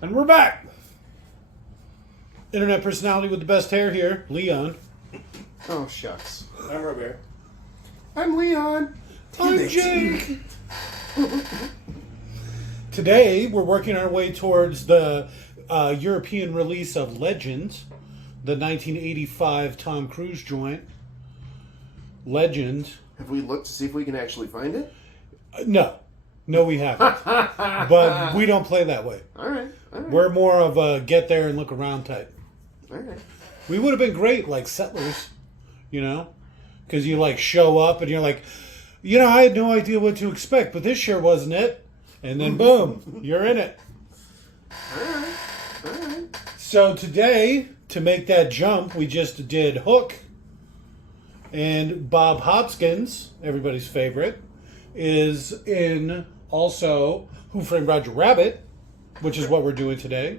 And we're back. Internet personality with the best hair here, Leon. Oh, shucks. I'm Robert. I'm Leon. I'm Jake. Today, we're working our way towards the European release of Legend, the 1985 Tom Cruise joint. Legend. Have we looked to see if we can actually find it? No, we haven't. But we don't play that way. All right. We're more of a get there and look around type. All right. We would have been great, like Settlers, you know? Because you, like, show up and you're like, you know, I had no idea what to expect, but this sure wasn't it. And then, boom, you're in it. All right. So today, to make that jump, we just did Hook. And Bob Hoskins, everybody's favorite, is in also Who Framed Roger Rabbit, which is what we're doing today.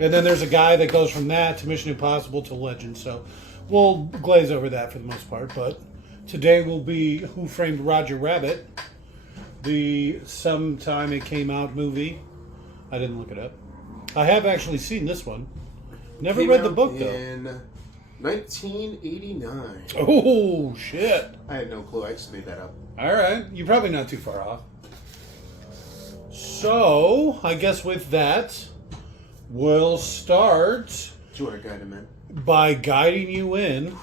And then there's a guy that goes from that to Mission Impossible to Legend. So we'll glaze over that for the most part. But today will be Who Framed Roger Rabbit, the sometime it came out movie. I didn't look it up. I have actually seen this one. Never read the book, though. In 1989. Oh, shit. I had no clue. I just made that up. All right. You're probably not too far off. So, I guess with that, we'll start 200 guided men. by guiding you in.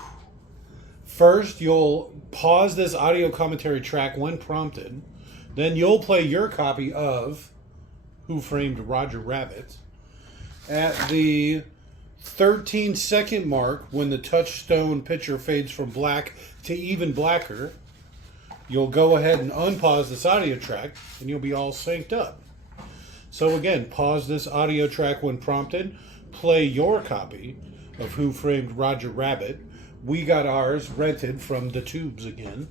First, you'll pause this audio commentary track when prompted. Then you'll play your copy of Who Framed Roger Rabbit. At the 13-second mark, when the touchstone picture fades from black to even blacker, you'll go ahead and unpause this audio track, and you'll be all synced up. So again, pause this audio track when prompted. Play your copy of Who Framed Roger Rabbit. We got ours rented from the tubes again.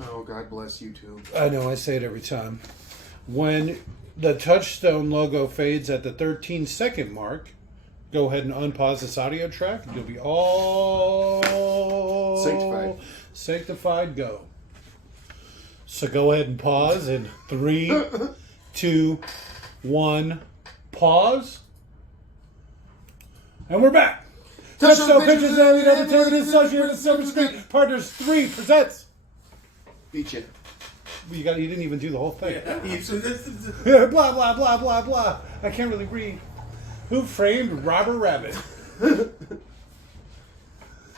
Oh, God bless YouTube. I know, I say it every time. When the touchstone logo fades at the 13-second mark, go ahead and unpause this audio track, and you'll be all sanctified. Go. So go ahead and pause in 3, 2, 1, pause. And we're back. Touchstone Pictures and the Entertainment Associated Silver Screen Partners 3 presents. Beat you. You didn't even do the whole thing. Yeah. Blah, blah, blah, blah, blah. I can't really read. Who Framed Roger Rabbit?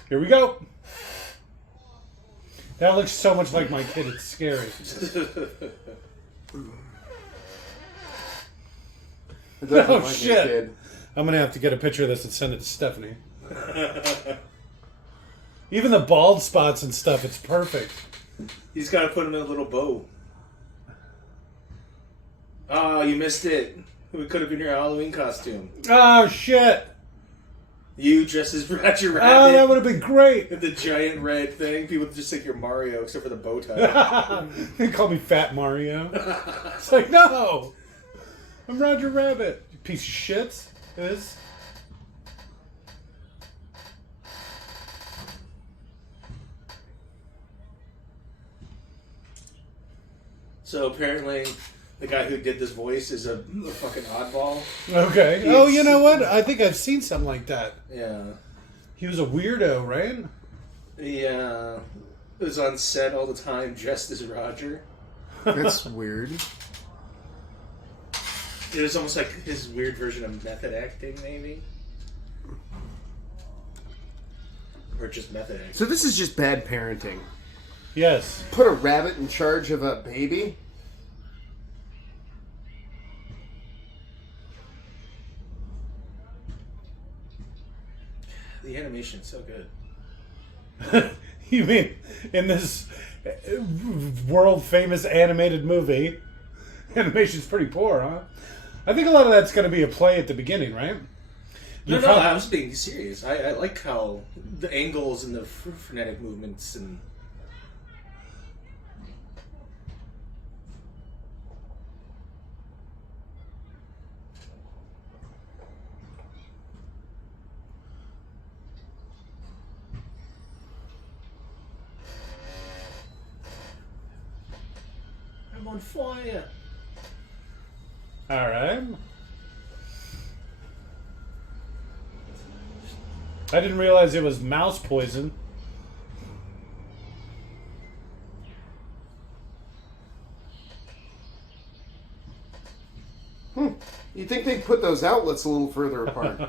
Here we go. That looks so much like my kid, it's scary. Oh, shit. I'm going to have to get a picture of this and send it to Stephanie. Even the bald spots and stuff, it's perfect. He's got to put him in a little bow. Oh, you missed it. We could have been your Halloween costume. Oh, shit. You dressed as Roger Rabbit. Oh, that would have been great. The giant red thing. People just think you're Mario, except for the bow tie. They call me Fat Mario. It's like, no. I'm Roger Rabbit. You piece of shit. Is. So apparently, the guy who did this voice is a fucking oddball. Okay. Oh, you know what? I think I've seen something like that. Yeah. He was a weirdo, right? Yeah. He was on set all the time, dressed as Roger. That's weird. It was almost like his weird version of method acting, maybe? Or just method acting. So this is just bad parenting. Yes. Put a rabbit in charge of a baby? The animation's so good. You mean in this world famous animated movie, animation's pretty poor, huh? I think a lot of that's going to be a play at the beginning, right? No, I was being serious. I like how the angles and the frenetic movements and... I'm on fire. All right. I didn't realize it was mouse poison. You'd think they'd put those outlets a little further apart.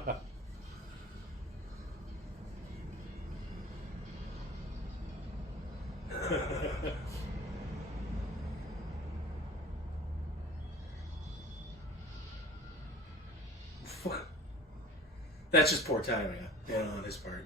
That's just poor timing, on his part.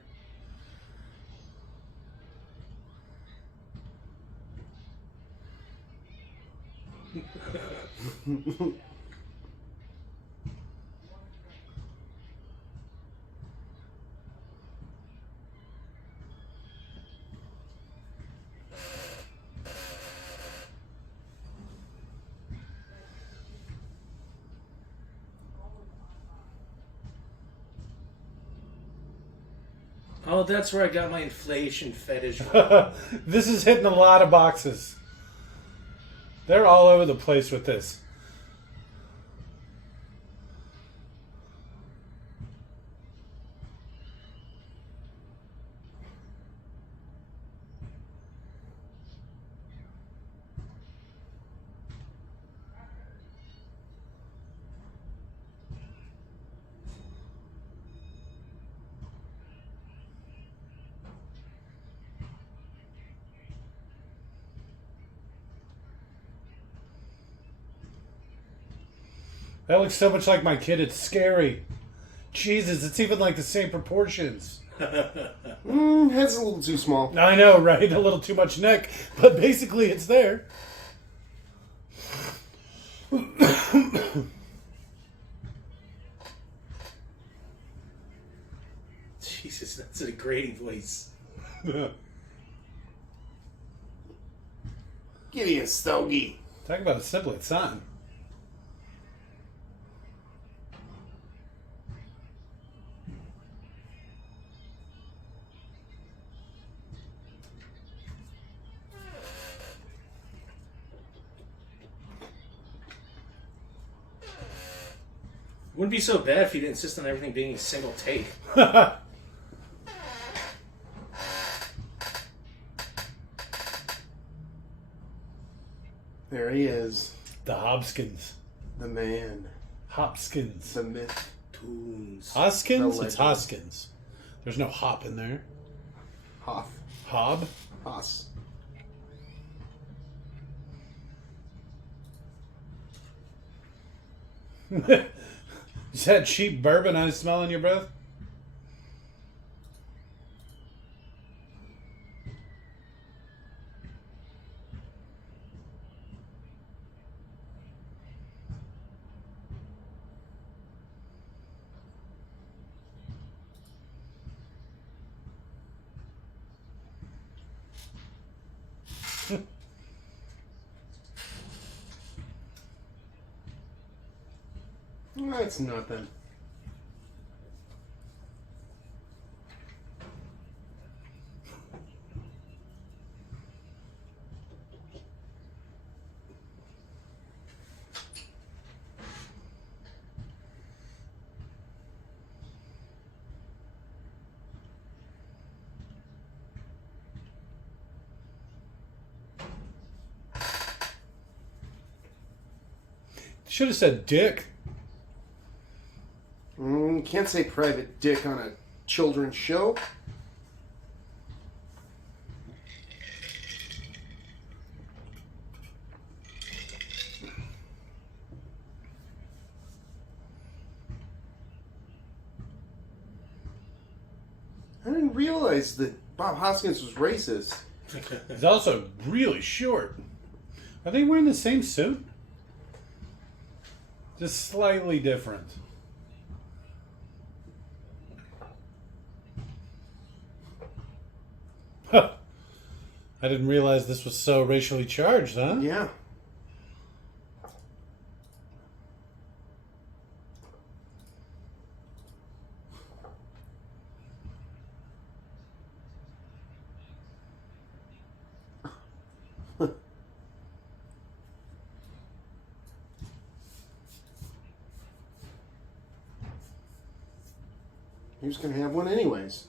Oh, that's where I got my inflation fetish from. This is hitting a lot of boxes. They're all over the place with this. That looks so much like my kid, it's scary. Jesus, it's even like the same proportions. Head's a little too small. I know, right? A little too much neck, but basically it's there. Jesus, that's a grating voice. Give me a stogie. Talk about a simplet son. Wouldn't be so bad if you didn't insist on everything being a single take. There he is. The Hobskins. The man. Hopskins. The myth. Tunes. Hoskins? The It's legend. Hoskins. There's no hop in there. Hoff. Hob? Haas. Is that cheap bourbon I smell in your breath? That's nothing. Should have said dick. Can't say private dick on a children's show. I didn't realize that Bob Hoskins was racist. He's also really short. Are they wearing the same suit? Just slightly different. Huh. I didn't realize this was so racially charged, huh? Yeah. He was going to have one anyways.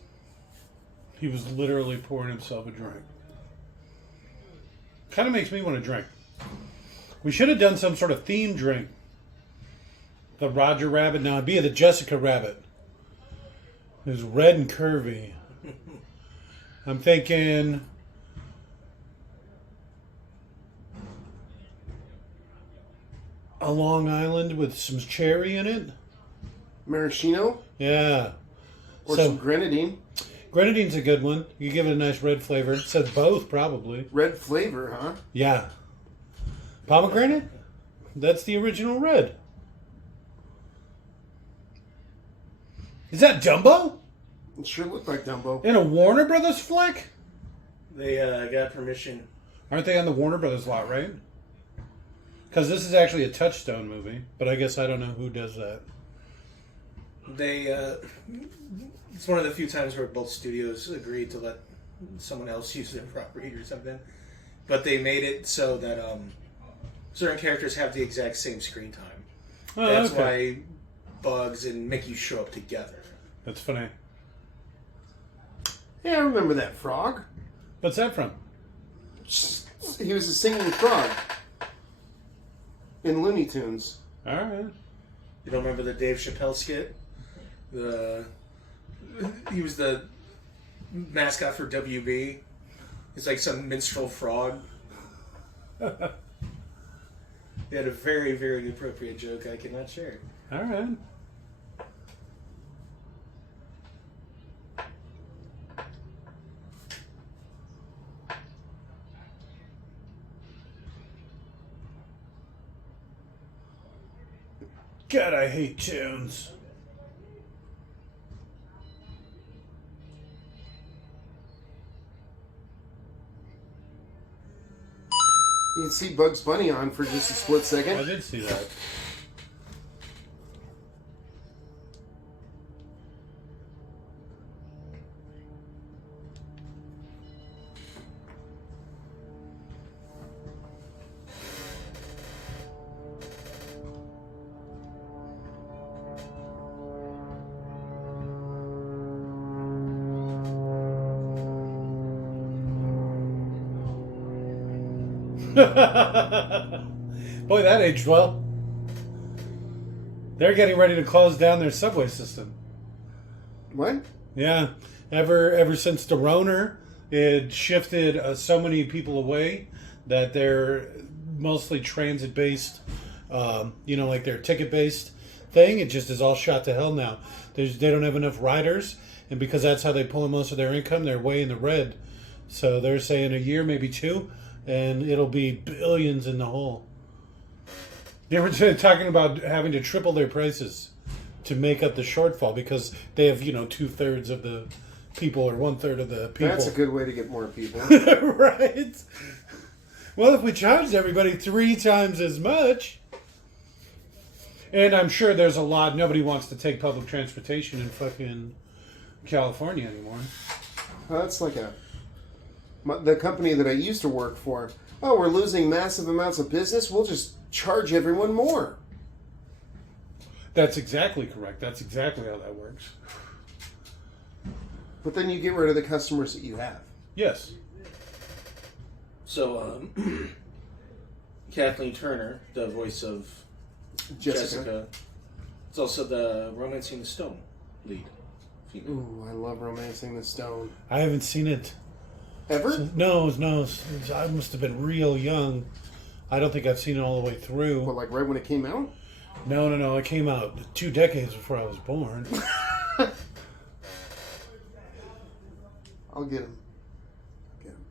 He was literally pouring himself a drink. Kind of makes me want to drink. We should have done some sort of theme drink. The Roger Rabbit. Now it'd be the Jessica Rabbit. Who's red and curvy. I'm thinking... a Long Island with some cherry in it. Maraschino? Yeah. Or some grenadine. Grenadine's a good one. You give it a nice red flavor. It says both, probably. Red flavor, huh? Yeah. Pomegranate? That's the original red. Is that Dumbo? It sure looked like Dumbo. In a Warner Brothers flick? They got permission. Aren't they on the Warner Brothers lot, right? Because this is actually a Touchstone movie, but I guess I don't know who does that. They, it's one of the few times where both studios agreed to let someone else use their property or something. But they made it so that certain characters have the exact same screen time. Oh, That's okay. why Bugs and Mickey show up together. That's funny. Yeah, I remember that frog. What's that from? He was a singing frog in Looney Tunes. All right. You don't remember the Dave Chappelle skit? He was the mascot for WB. He's like some minstrel frog. He had a very, very appropriate joke I cannot share. All right. God, I hate tunes. You can see Bugs Bunny on for just a split I second. did see that. Boy, that aged well. They're getting ready to close down their subway system. What? Yeah, ever since the Roner, it shifted so many people away that they're mostly transit based. Like their ticket based thing. It just is all shot to hell now. They don't have enough riders, and because that's how they pull in most of their income, they're way in the red. So they're saying a year, maybe two, and it'll be billions in the hole. They were talking about having to triple their prices to make up the shortfall because they have, 2/3 of the people or 1/3 of the people. That's a good way to get more people. Right? Well, if we charged everybody 3 times as much, and I'm sure there's a lot, nobody wants to take public transportation in fucking California anymore. That's like the company that I used to work for. Oh, we're losing massive amounts of business. We'll just charge everyone more. That's exactly correct. That's exactly how that works. But then you get rid of the customers that you have. Yes. So, Kathleen Turner, the voice of Jessica, is also the Romancing the Stone lead. Female. Ooh, I love Romancing the Stone. I haven't seen it. Ever? No. I must have been real young. I don't think I've seen it all the way through. Well, like right when it came out? No. It came out 2 decades before I was born. I'll get him. Get him.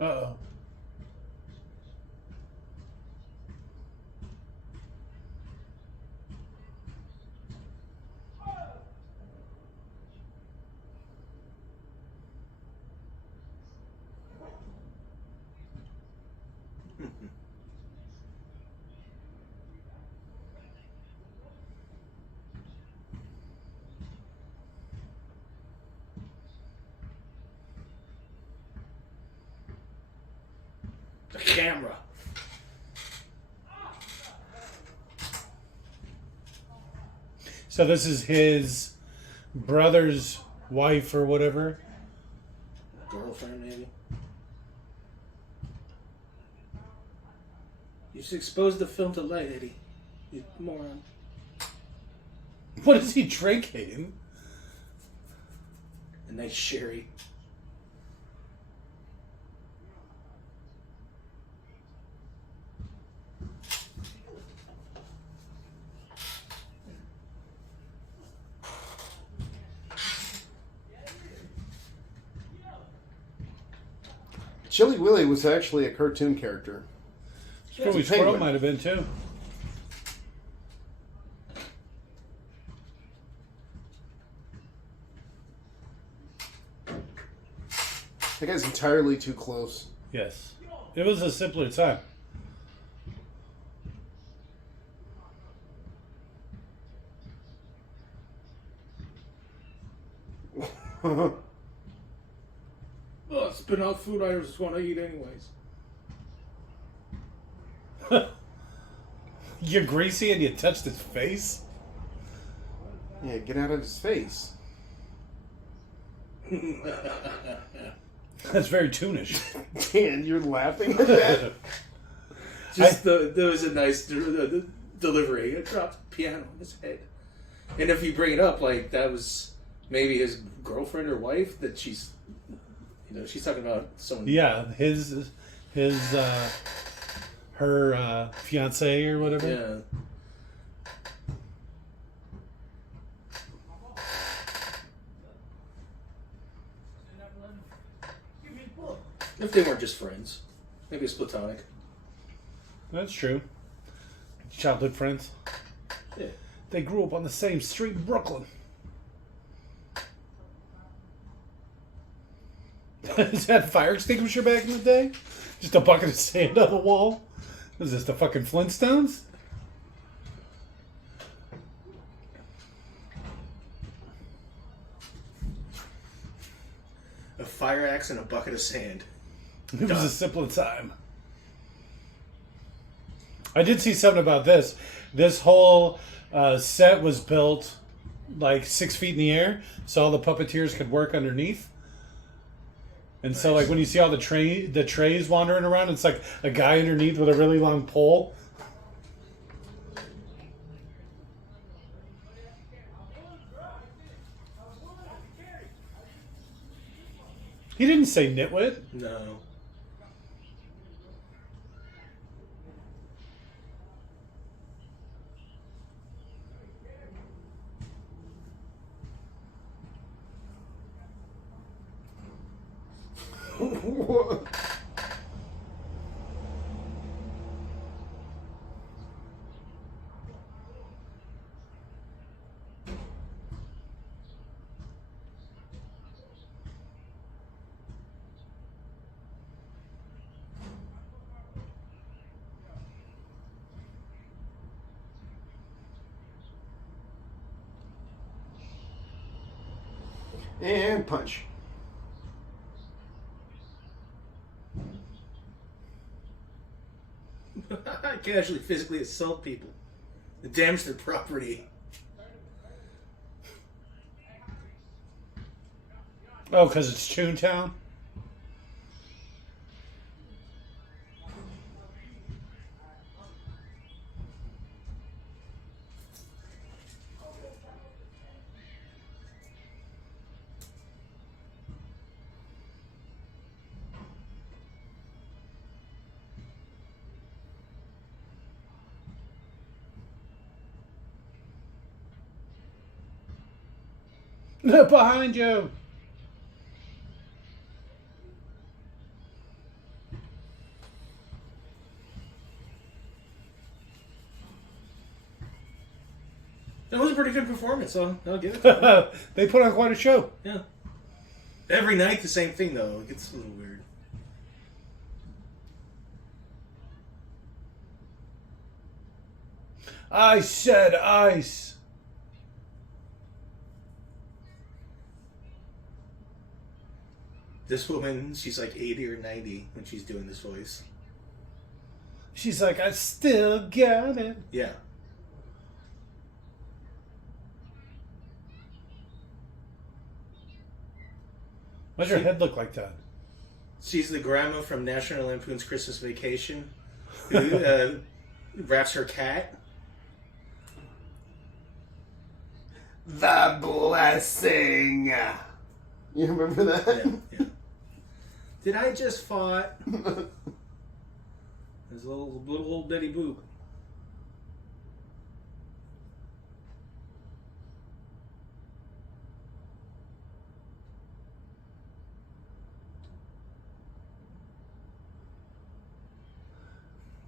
Uh-oh. The camera. So this is his brother's wife or whatever. Girlfriend, maybe. You should expose the film to light, Eddie. You moron. What is he drinking? A nice sherry. Chili Willy was actually a cartoon character. Screwy It's a Squirrel penguin. might have been too. That guy's entirely too close. Yes. It was a simpler time. Oh, spit out food I just want to eat anyways. You're greasy and you touched his face? Yeah, get out of his face. That's very toonish. Dan, you're laughing at that? There was a nice delivery. It dropped the piano on his head. And if you bring it up, like, that was maybe his girlfriend or wife, that she's talking about someone. Yeah, her fiance or whatever. Yeah. If they weren't just friends. Maybe it's platonic. That's true. Childhood friends. Yeah. They grew up on the same street in Brooklyn. Is that a fire extinguisher back in the day? Just a bucket of sand on the wall? Was this the fucking Flintstones? A fire axe and a bucket of sand. It was a simpler time. I did see something about this. This whole set was built like 6 feet in the air, so all the puppeteers could work underneath. And so, like, when you see all the trays wandering around, it's like a guy underneath with a really long pole. He didn't say nitwit. No. And punch. I can actually physically assault people and damage their property. Oh, because it's Toontown? Behind you! That was a pretty good performance, I'll give it to them. They put on quite a show. Yeah. Every night the same thing, though. It gets a little weird. I said ice. This woman, she's like 80 or 90 when she's doing this voice. She's like, I still got it. Yeah. Why's your head look like that? She's the grandma from National Lampoon's Christmas Vacation who wraps her cat. The blessing. You remember that? Yeah. Did I just fart? There's a little old Betty Boop.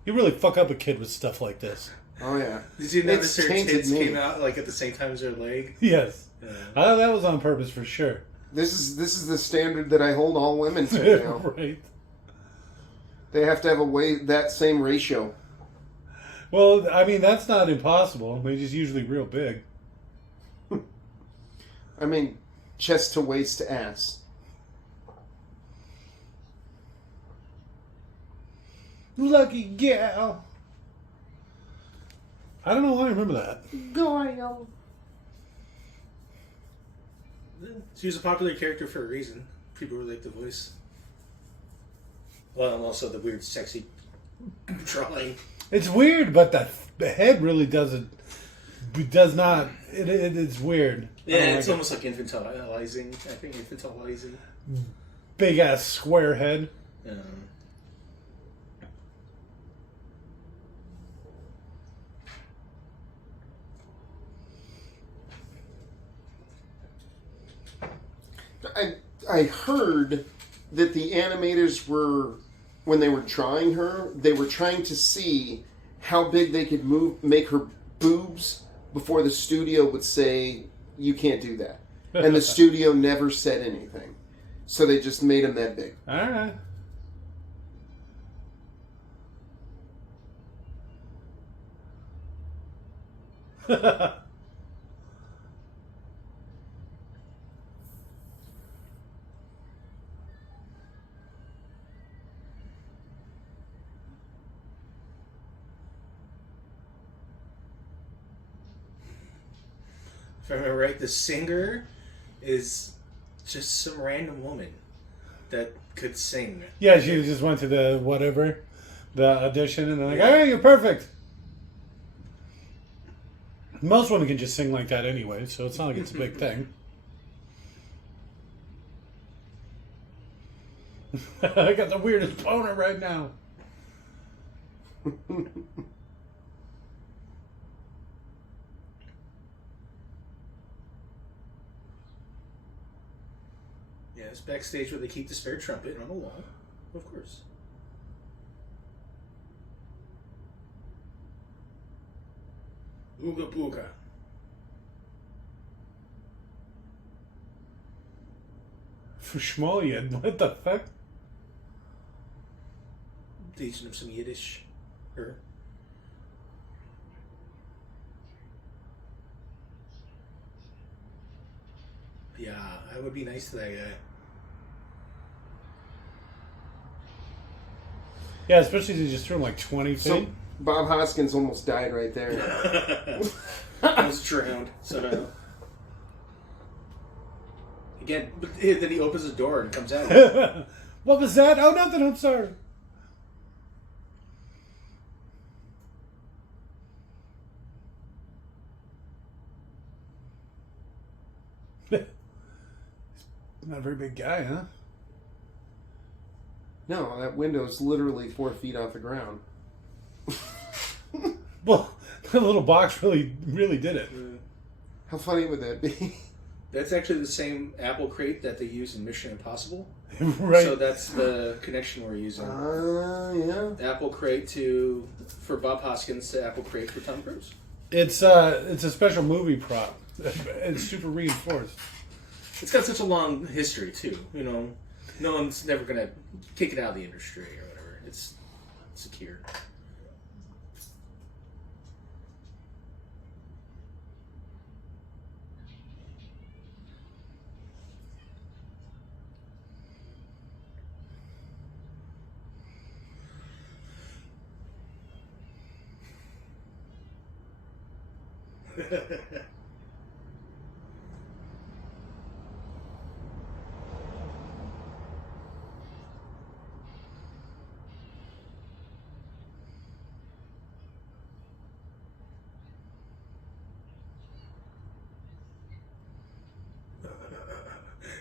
You really fuck up a kid with stuff like this. Oh yeah. Did you notice It's her tainted tits me. came out like at the same time as her leg? Yes. Yeah. I thought that was on purpose for sure. This is the standard that I hold all women to now. Right. They have to have that same ratio. Well, I mean, that's not impossible. They're just usually real big. I mean, chest to waist to ass. Lucky gal. I don't know why I remember that. Goyle. She was a popular character for a reason. People relate the voice. Well, and also the weird, sexy drawing. It's weird, but the head really does not. It's weird. Yeah, it's almost like infantilizing. I think infantilizing. Big ass square head. I heard that the animators were, when they were drawing her, they were trying to see how big they could make her boobs before the studio would say, you can't do that. And the studio never said anything. So they just made them that big. Alright. If I remember right, the singer is just some random woman that could sing. Yeah, she just went to the audition, and they're like, "Hey, you're perfect." Most women can just sing like that anyway, so it's not like it's a big thing. I got the weirdest boner right now. Yeah, it's backstage where they keep the spare trumpet on the wall, of course. Ooga booga. For Schmolian, what the fuck? Teaching them some Yiddish. Or yeah, I would be nice to that guy. Yeah, especially if you just threw him like 20 feet. So Bob Hoskins almost died right there. I was drowned somehow. Again, but then he opens the door and comes out. What was that? Oh, nothing. I'm sorry. Not a very big guy, huh? No, that window's literally 4 feet off the ground. Well, the little box really did it. How funny would that be? That's actually the same Apple crate that they use in Mission Impossible. Right. So that's the connection we're using. Yeah. Apple crate for Bob Hoskins to Apple crate for Tom Cruise. It's a special movie prop. It's super reinforced. It's got such a long history too. You know, no one's never gonna kick it out of the industry or whatever. It's secure.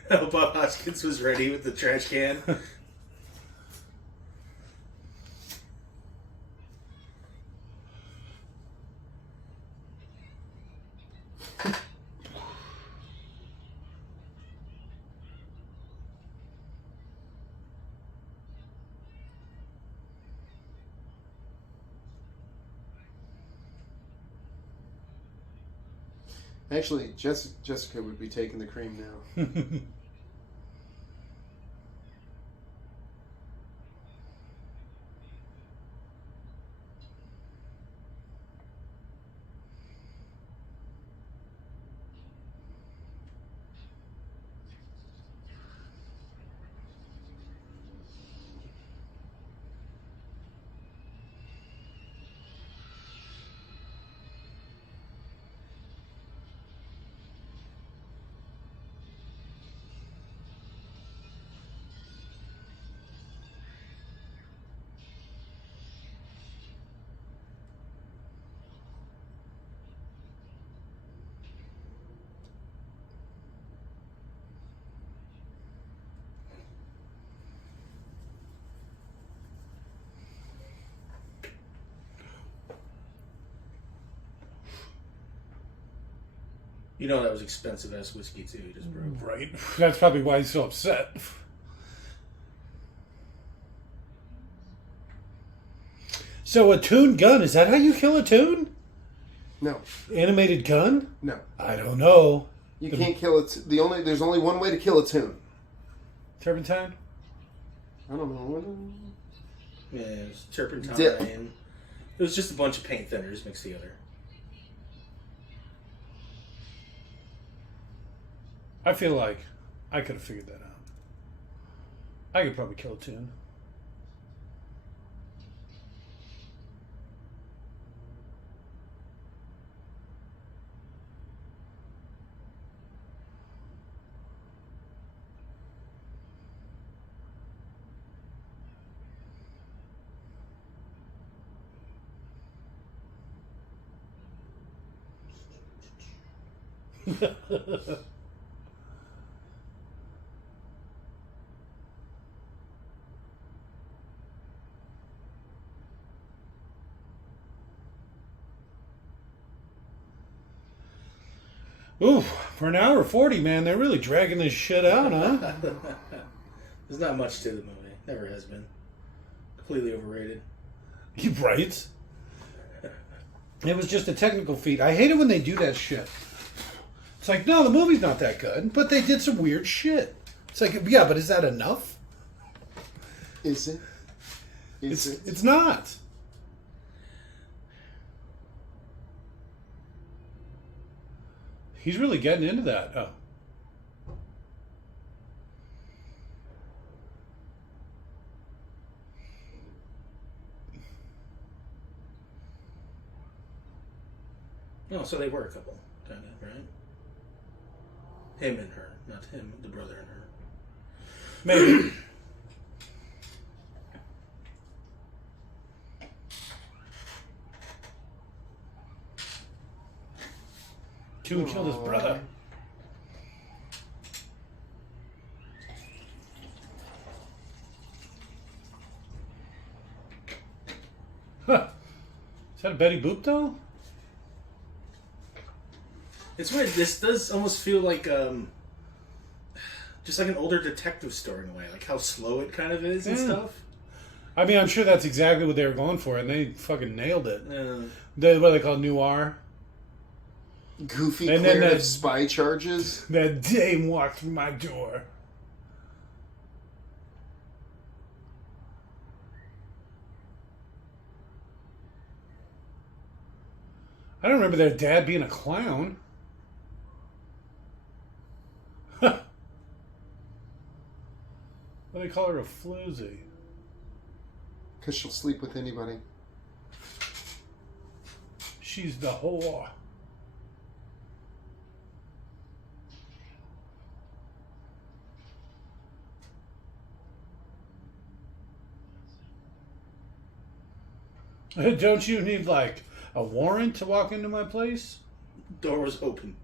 Bob Hoskins was ready with the trash can. Actually, Jessica would be taking the cream now. You know that was expensive ass whiskey too. He just broke. Right. That's probably why he's so upset. So a toon gun, is that how you kill a toon? No. Animated gun? No. I don't know. You can't kill it. There's only one way to kill a toon. Turpentine? I don't know. Yeah, it was turpentine. Dip. It was just a bunch of paint thinners mixed together. I feel like I could have figured that out. I could probably kill a toon. Ooh, for an hour 40, man, they're really dragging this shit out, huh? There's not much to the movie. Never has been. Completely overrated. You right? It was just a technical feat. I hate it when they do that shit. It's like, no, the movie's not that good, but they did some weird shit. It's like, yeah, but is that enough? Is it? It's not. He's really getting into that. Oh. Oh, so they were a couple, kind of, right? Him and her, not him, the brother and her. Maybe. Toon killed his brother. Huh. Is that a Betty Boop doll? It's weird. This does almost feel like just like an older detective story in a way, like how slow it kind of is and stuff. I mean, I'm sure that's exactly what they were going for, and they fucking nailed it. Yeah. What do they call noir? Goofy And cleared then of spy charges. That dame walked through my door. I don't remember their dad being a clown. What do they call her, a floozy? Because she'll sleep with anybody. She's the whore. Don't you need, like, a warrant to walk into my place? Door was open.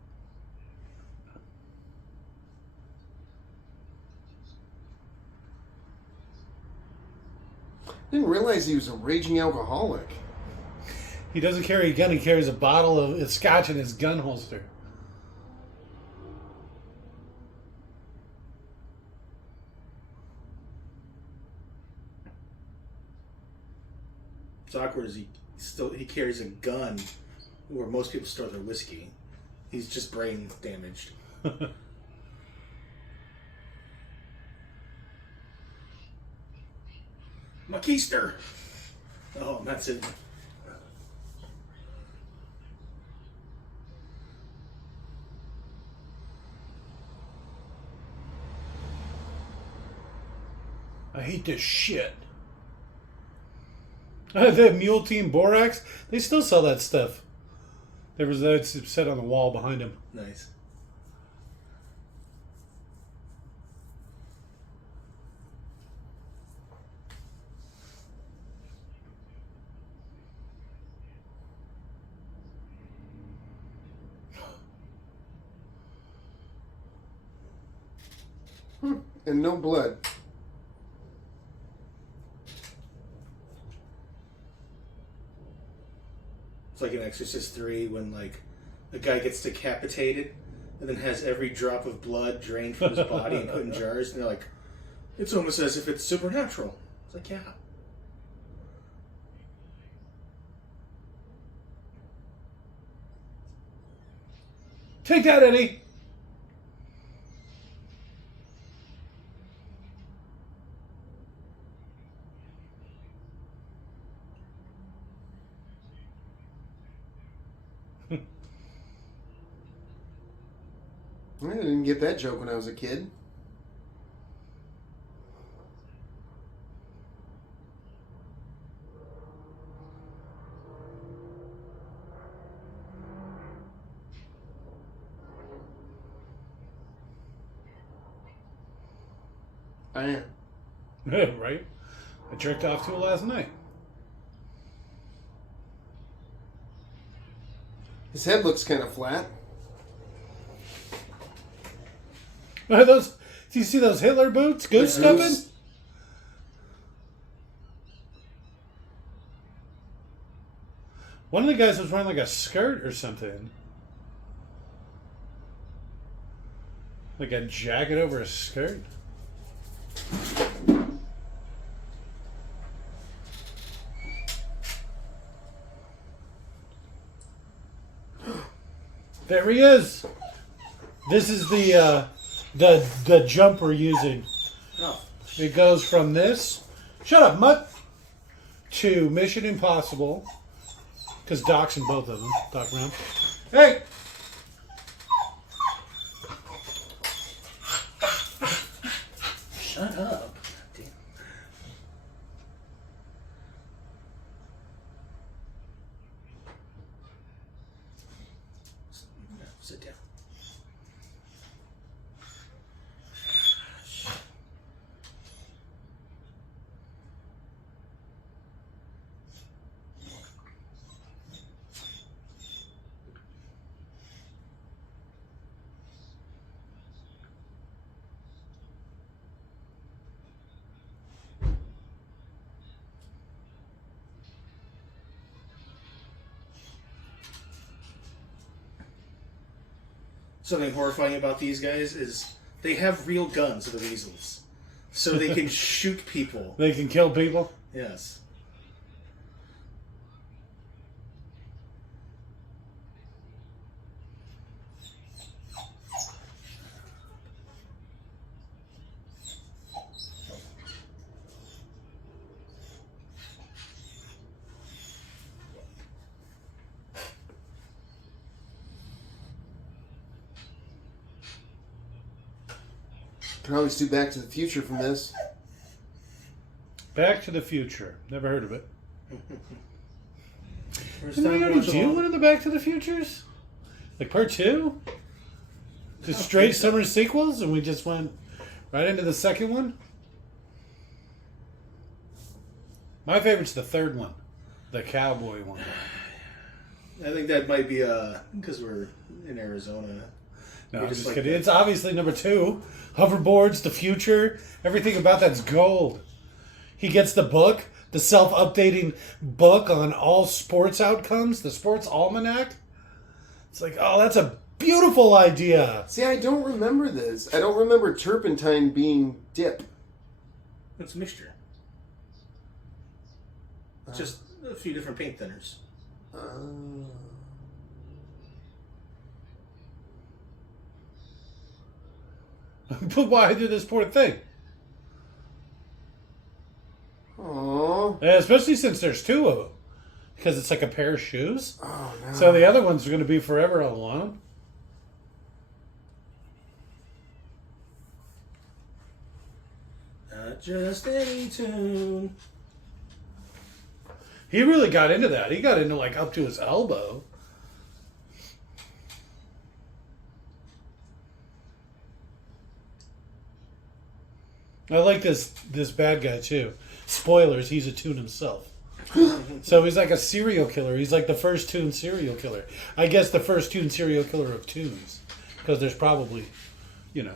Didn't realize he was a raging alcoholic. He doesn't carry a gun. He carries a bottle of scotch in his gun holster. What's awkward is he carries a gun where most people store their whiskey. He's just brain damaged. My keister. Oh, that's it. I hate this shit. The Mule Team Borax, they still sell that stuff. There was that set on the wall behind him. Nice. And no blood. It's like in Exorcist 3 when like the guy gets decapitated and then has every drop of blood drained from his body and put in jars, and they're like, it's almost as if it's supernatural. It's like, yeah. Take that, Eddie. I didn't get that joke when I was a kid. I am. Right? I jerked off to it last night. His head looks kind of flat. Do you see those Hitler boots? Good stuffing? One of the guys was wearing like a skirt or something. Like a jacket over a skirt. There he is. This is the jump we're using. Oh. It goes from this, shut up, mutt, to Mission Impossible. Because Doc's in both of them. Doc Brown. Hey! Shut up. Damn. Sit down. Something horrifying about these guys is they have real guns, the weasels. So they can shoot people. They can kill people? Yes. Can always do Back to the Future from this. Back to the Future. Never heard of it. First Didn't we time already watching do all- one of the Back to the Futures? Like part 2? Just straight summer sequels, and we just went right into the second one? My favorite's the third one. The cowboy one. I think that might be because we're in Arizona. No, We I'm just like kidding. that. It's obviously number 2. Hoverboards, the future, everything about that's gold. He gets the book. the self-updating book on all sports outcomes, the Sports Almanac. It's like, oh, that's a beautiful idea. See, I don't remember this. I don't remember turpentine being dip. It's a mixture. It's just a few different paint thinners. But why do this poor thing? Aww. Yeah, especially since there's two of them. Because it's like a pair of shoes. Oh, no. So the other ones are going to be forever alone. Not just any tune. He really got into that. He got into like up to his elbow. I like this bad guy too. Spoilers, he's a tune himself. So he's like a serial killer. He's like the first tune serial killer. I guess the first tune serial killer of tunes. Because there's probably, you know.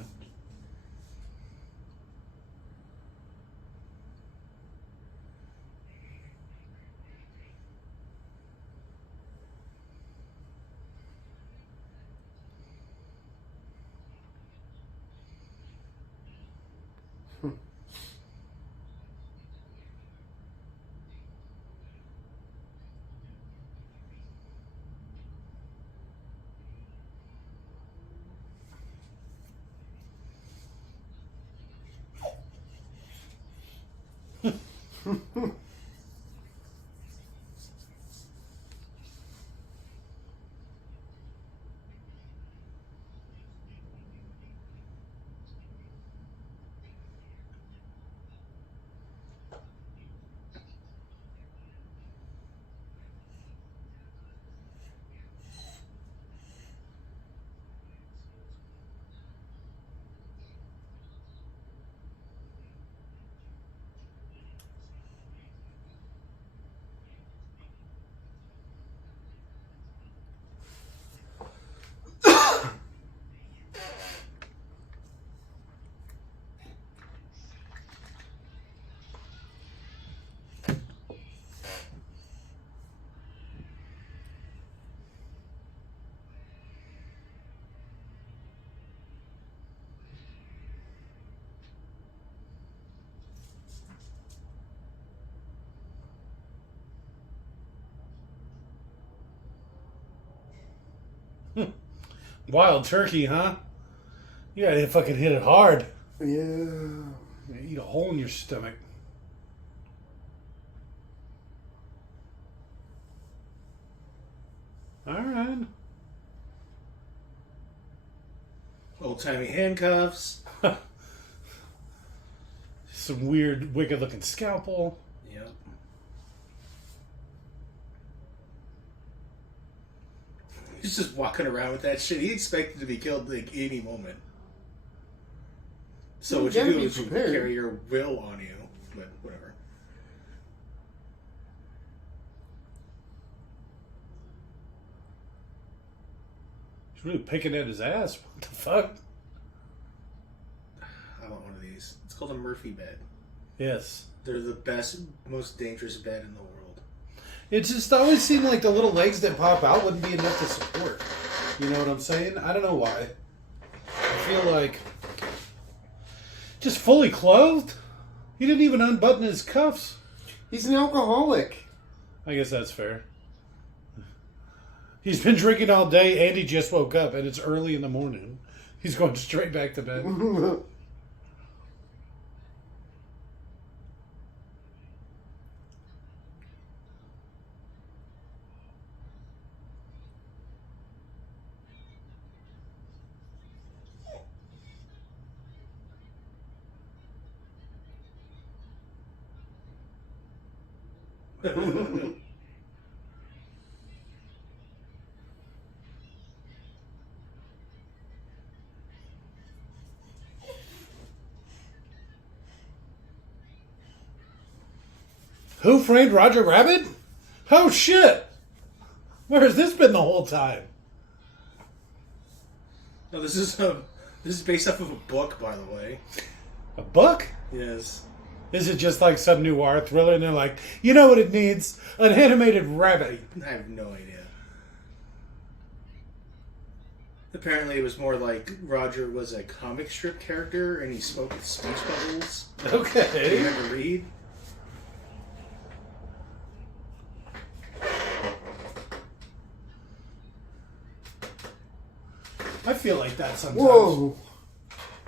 Wild turkey, huh? You gotta fucking hit it hard. Yeah. You eat a hole in your stomach. Alright. Old timey handcuffs. Some weird, wicked looking scalpel. Yep. He's just walking around with that shit. He expected to be killed like any moment. So what you gotta do be is you prepared. carry your will on you. But whatever. He's really picking at his ass. What the fuck? I want one of these. It's called a Murphy bed. Yes. They're the best, most dangerous bed in the world. It just always seemed like the little legs that pop out wouldn't be enough to support. You know what I'm saying? I don't know why. I feel like just fully clothed? He didn't even unbutton his cuffs. He's an alcoholic. I guess that's fair. He's been drinking all day and he just woke up and it's early in the morning. He's going straight back to bed. Who framed Roger Rabbit? Oh shit! Where has this been the whole time? No, this is based off of a book, by the way. A book? Yes. Is it just like some noir thriller and they're like, you know what it needs? An animated rabbit. I have no idea. Apparently, it was more like Roger was a comic strip character and he spoke with speech bubbles. Okay. Did you ever read? I feel like that sometimes. Whoa!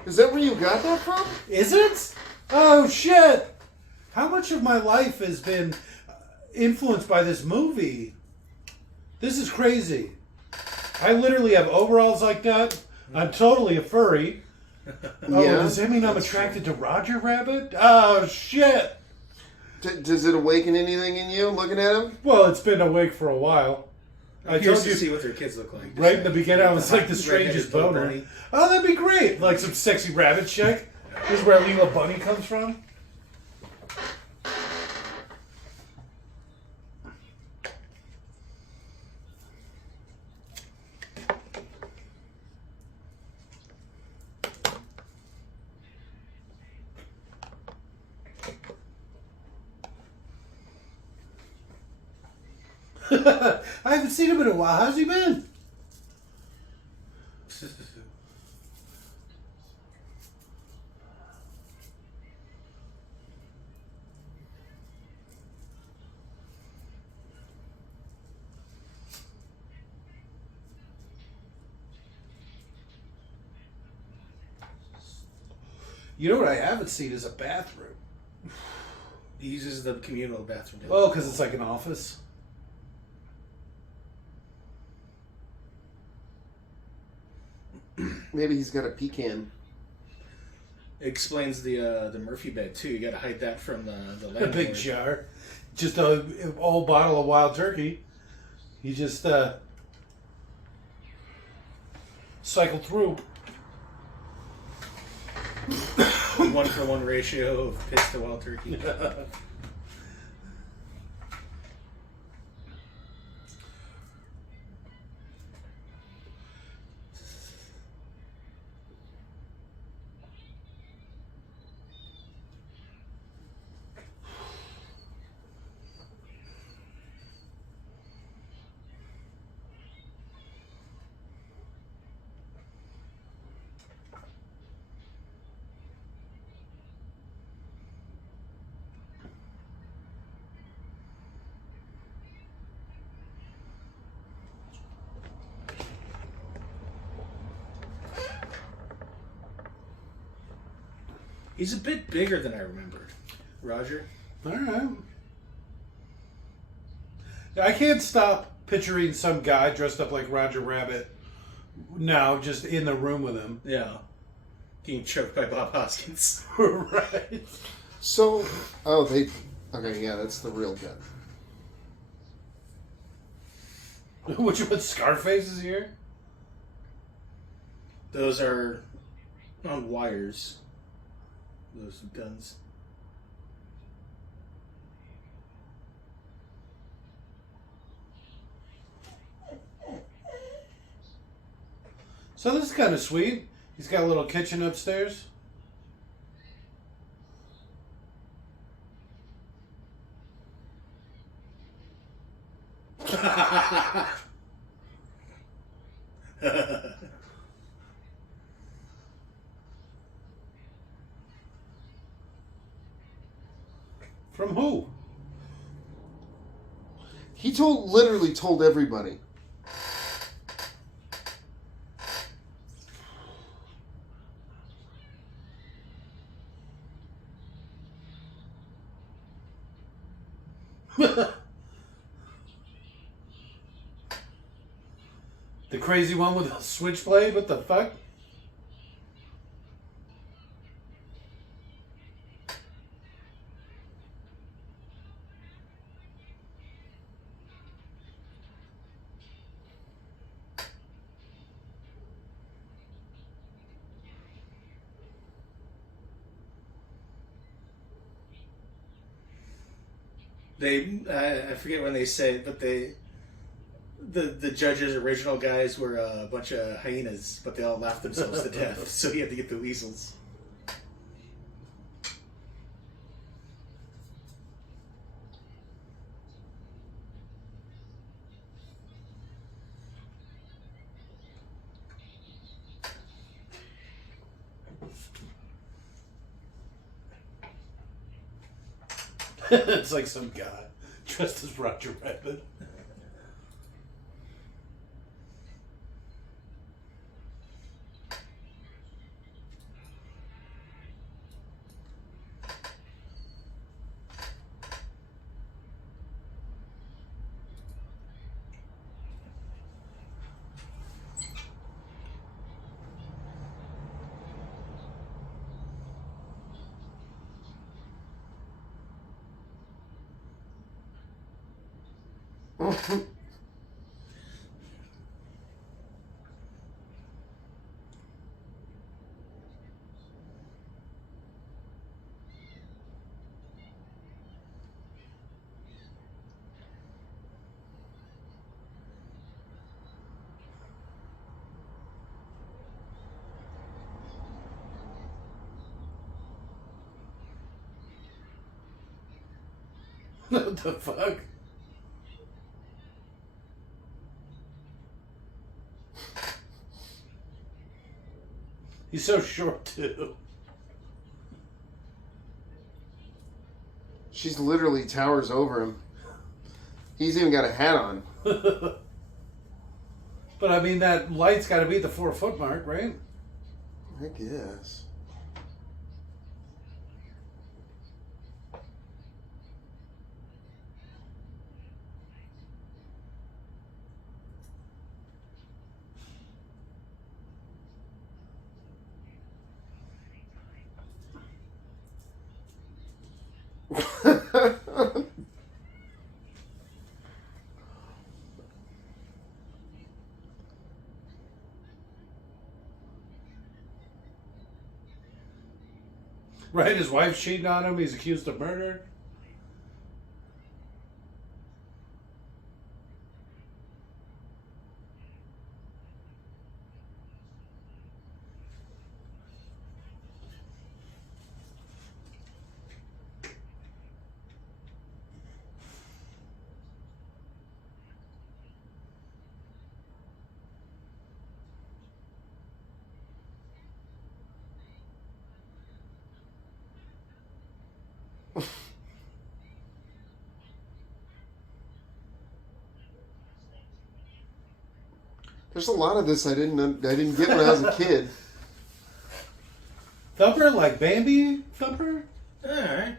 Is that where you got that from? Is it? Oh, shit! How much of my life has been influenced by this movie? This is crazy. I literally have overalls like that. I'm totally a furry. Oh, Yeah, does that mean I'm attracted to Roger Rabbit? Oh, shit! Does it awaken anything in you looking at him? Well, it's been awake for a while. I'm curious to see what their kids look like. Right in the beginning, I was like the strangest boner. Oh, that'd be great. Like some sexy rabbit chick. This is where Leela Bunny comes from. I haven't seen him in a while. How's he been? You know what I haven't seen is a bathroom. He uses the communal bathroom. Oh, because it's like an office. Maybe he's got a pecan. It explains the Murphy bed too. You got to hide that from the A landlord. big jar. Just a old bottle of wild turkey. You just cycle through. 1-for-1 ratio of piss to wild turkey. He's a bit bigger than I remembered. Roger? All right. I can't stop picturing some guy dressed up like Roger Rabbit now, just in the room with him. Yeah. Getting choked by Bob Hoskins. Right. So, okay, yeah, that's the real gun. Which one? Scarface is here? Those are on wires. Those guns. So this is kind of sweet. He's got a little kitchen upstairs. From who? He literally told everybody. The crazy one with a switchblade? What the fuck? I forget when they say it, but the judge's original guys were a bunch of hyenas, but they all laughed themselves to death, so he had to get the weasels. It's like some guy dressed as Roger Rabbit. What the fuck? He's so short, too. She's literally towers over him. He's even got a hat on. But I mean, that light's got to be at the 4-foot mark, right? I guess. Right, his wife's cheating on him. He's accused of murder. There's a lot of this I didn't get when I was a kid. Thumper, like Bambi Thumper? Alright.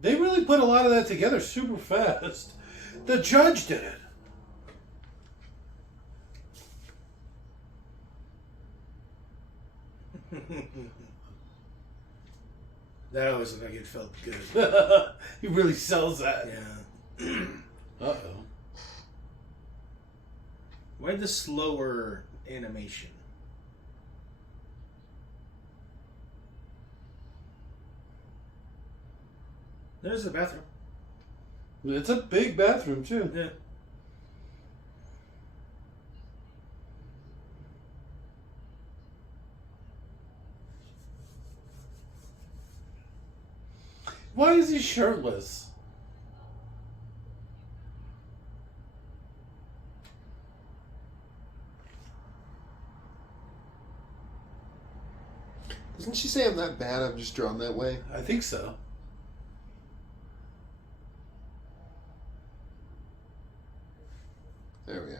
They really put a lot of that together super fast. The judge did it. That always looked like it felt good. He really sells that. Yeah. Uh-oh. Why the slower animation? There's the bathroom. It's a big bathroom, too. Yeah. Why is he shirtless? Doesn't she say I'm that bad? I'm just drawn that way. I think so. There we are.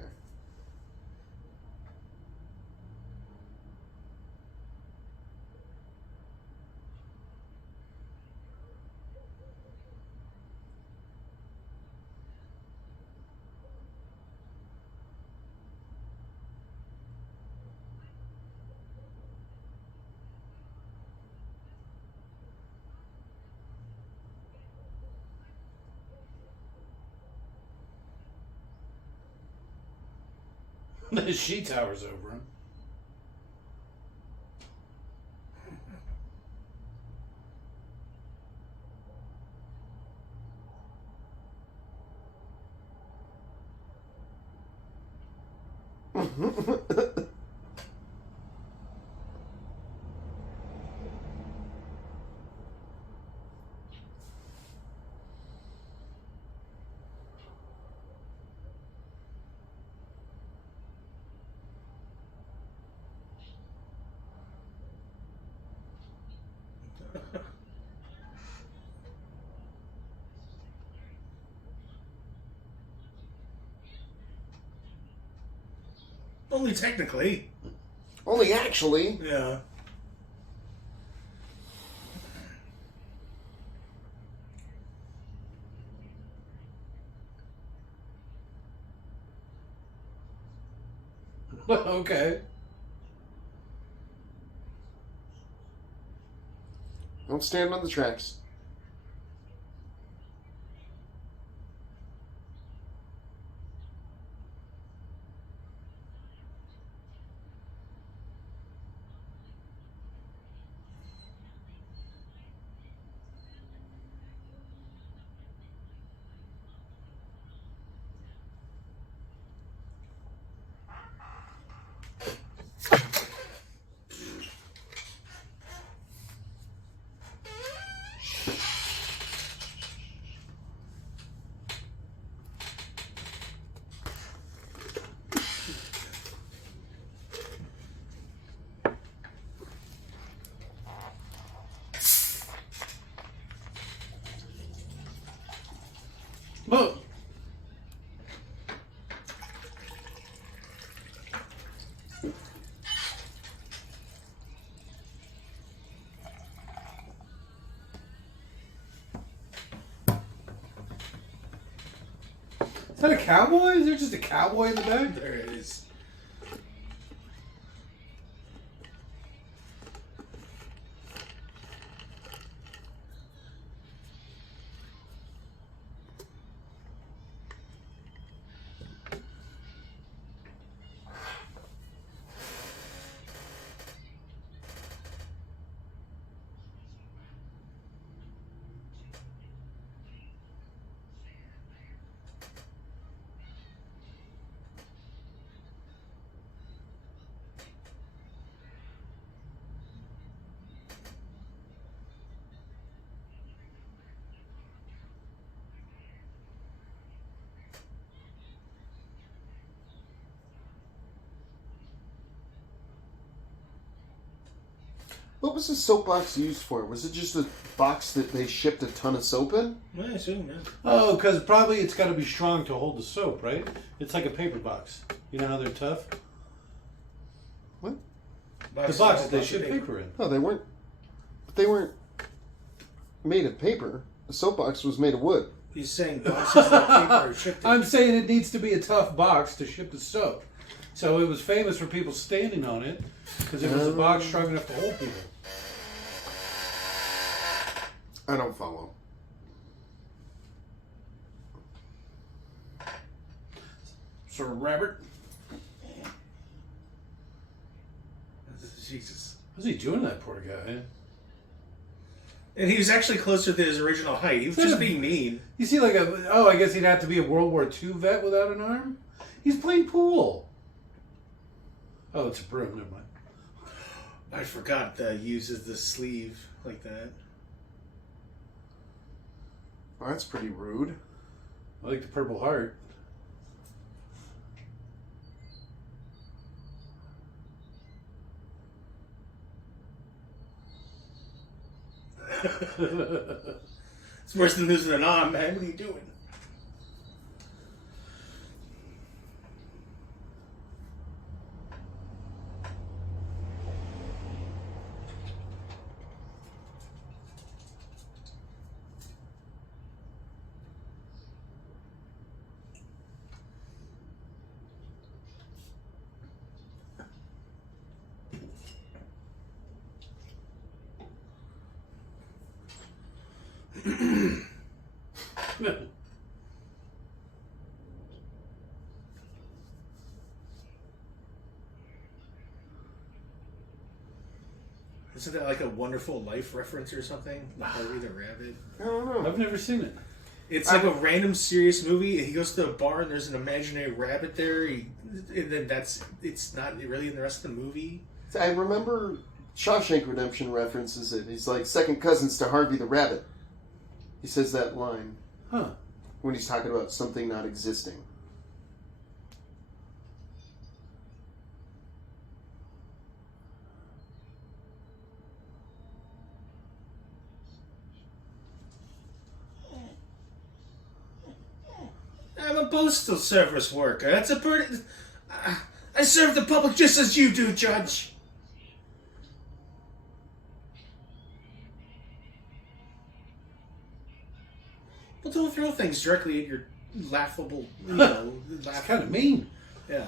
She towers over him. Only technically. Only actually. Yeah. Okay. Don't stand on the tracks. Whoa. Is that a cowboy? Is there just a cowboy in the back? There it is. What was the soapbox used for? Was it just a box that they shipped a ton of soap in? I assume, yeah. Oh, because probably it's got to be strong to hold the soap, right? It's like a paper box. You know how they're tough? What? The box that they ship paper in. No, they weren't. But they weren't made of paper. The soapbox was made of wood. He's saying boxes that paper are shipped in. I'm saying it needs to be a tough box to ship the soap. So it was famous for people standing on it because it was a box strong enough to hold people. I don't follow. Sir Rabbit? Jesus. What's he doing to that poor guy? And he was actually closer to his original height. He was just being mean. You see like a... Oh, I guess he'd have to be a World War II vet without an arm? He's playing pool. Oh, it's a broom. Never mind. I forgot that he uses the sleeve like that. Well, that's pretty rude. I like the Purple Heart. It's worse than losing an arm, man. What are you doing? Isn't that like a Wonderful Life reference or something? Harvey the Rabbit? I don't know. I've never seen it. It's like a random serious movie. And he goes to a bar and there's an imaginary rabbit there. And then it's not really in the rest of the movie. I remember Shawshank Redemption references it. He's like second cousins to Harvey the Rabbit. He says that line. Huh. When he's talking about something not existing. postal service worker. That's a pretty... I serve the public just as you do, Judge. Well, don't throw things directly at your laughable, It's kind of mean. Yeah.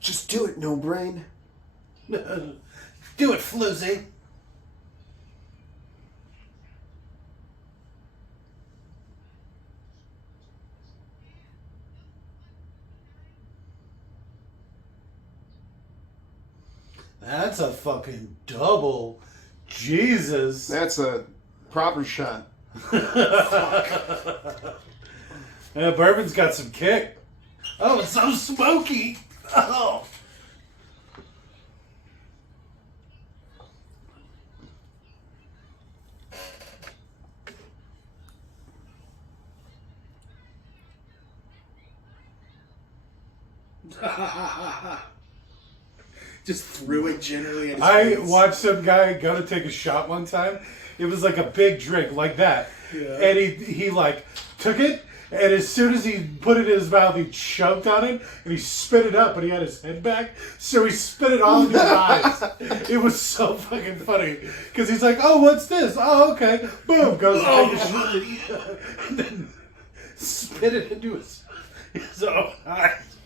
Just do it, no brain. Do it, Floozy. That's a fucking double. Jesus. That's a proper shot. Yeah, bourbon's got some kick. Oh, it's so smoky. Oh. Just threw it generally at his I face. watched some guy go to take a shot one time. It was like a big drink, like that. Yeah. And he like took it, and as soon as he put it in his mouth, he choked on it, and he spit it up, but he had his head back, so he spit it all into his eyes. It was so fucking funny. Because he's like, oh, what's this? Oh, okay. Boom, goes to take a shot. And then spit it into his own eyes.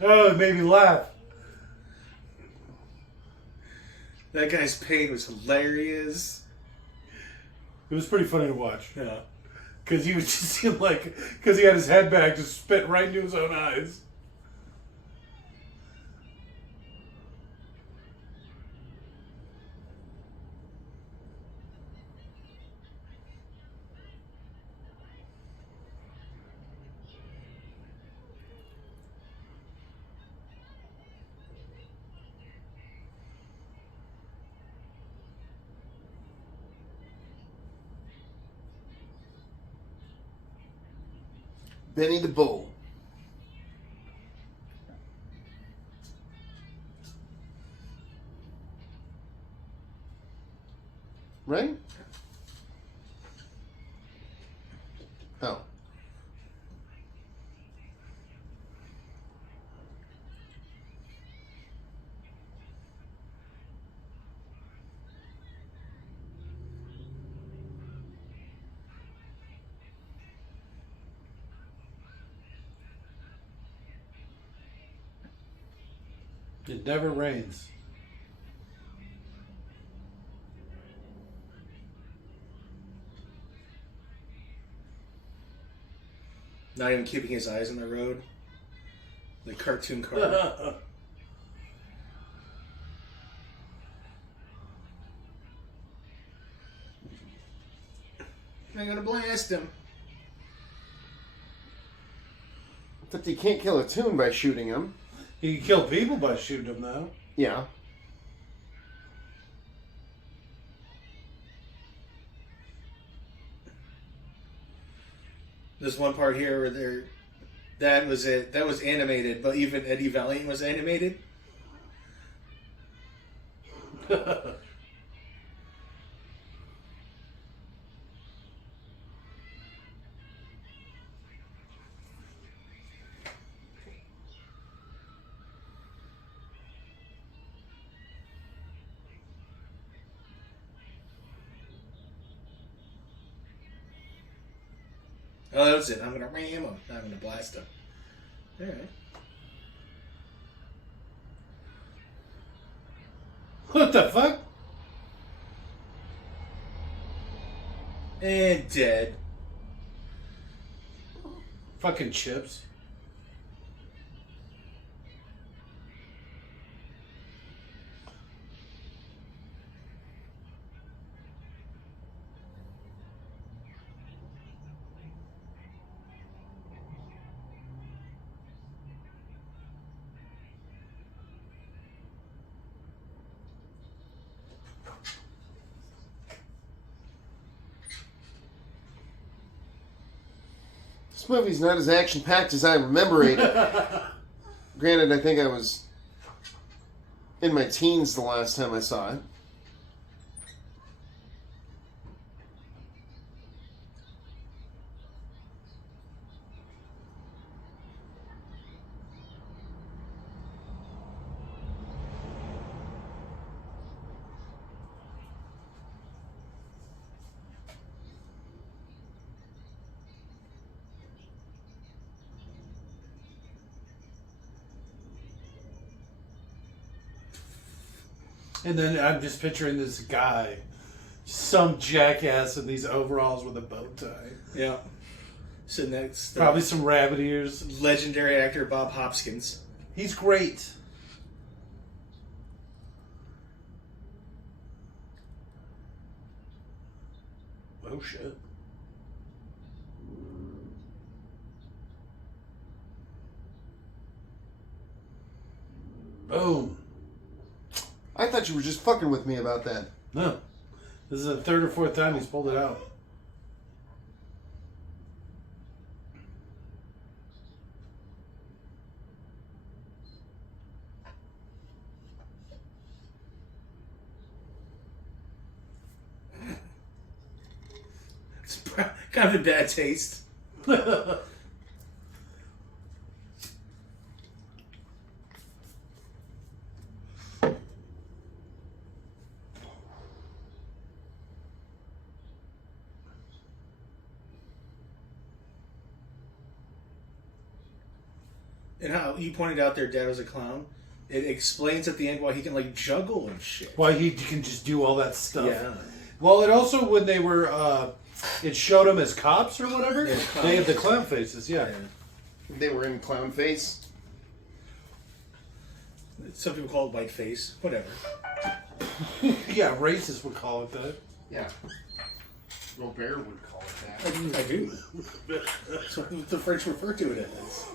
Oh, it made me laugh. That guy's pain was hilarious. It was pretty funny to watch. Yeah. Because he was just like, because he had his head back, just spit right into his own eyes. Benny the Bull. Right? Oh. It never rains. Not even keeping his eyes on the road. The cartoon car. I'm gonna blast him. Except you can't kill a tune by shooting him. You can kill people by shooting them, though. Yeah. There's one part here where that was it. That was animated, but even Eddie Valiant was animated. Oh, that's it. I'm gonna ram him. I'm gonna blast him. All right. What the fuck? And dead. Fucking chips. This movie's not as action-packed as I remember it. Granted, I think I was in my teens the last time I saw it. And then I'm just picturing this guy, some jackass in these overalls with a bow tie. Yeah. So next, Probably some rabbit ears. legendary actor Bob Hoskins. He's great. Oh shit. Boom. I thought you were just fucking with me about that. No. This is the third or fourth time he's pulled it out. It's kind of in bad taste. And how you pointed out their dad was a clown. It explains at the end why he can like juggle and shit. Why he can just do all that stuff. Yeah. Well, it also, when they were, it showed them as cops or whatever. Yeah, They had the clown faces, yeah. They were in clown face. Some people call it white face. Whatever. Yeah, racists would call it that. Yeah. Robert would call it that. I do. That's what the French refer to it as.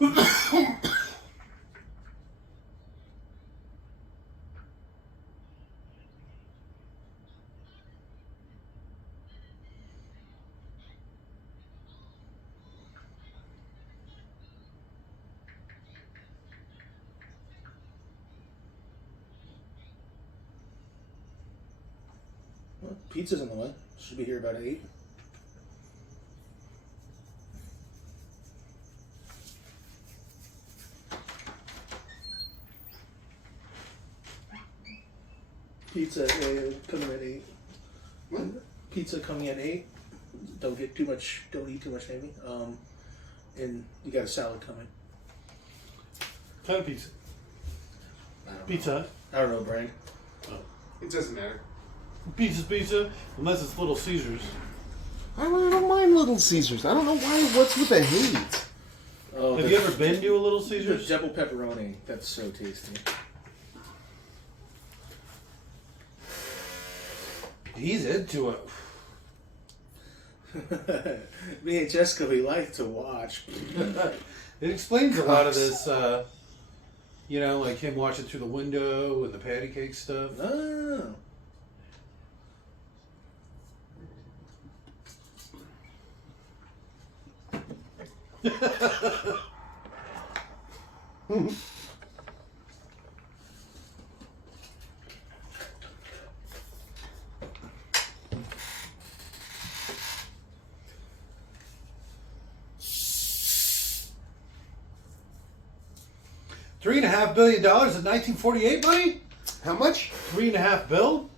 Well, pizza's on the way. Should be here about 8. Pizza coming at 8. What? Pizza coming at 8. Don't get too much. Don't eat too much, maybe. And you got a salad coming. Kind of pizza. Pizza Hut. I don't know, Brian. It doesn't matter. Pizza's pizza, unless it's Little Caesars. I don't mind Little Caesars. I don't know why. What's with the hate? Oh, Have you ever been to a Little the Caesars? double pepperoni? That's so tasty. He's into it. Me and Jessica, we like to watch. It explains a lot of this, like him watching through the window and the patty cake stuff. Oh. $3.5 billion in 1948 money? How much? $3.5 billion?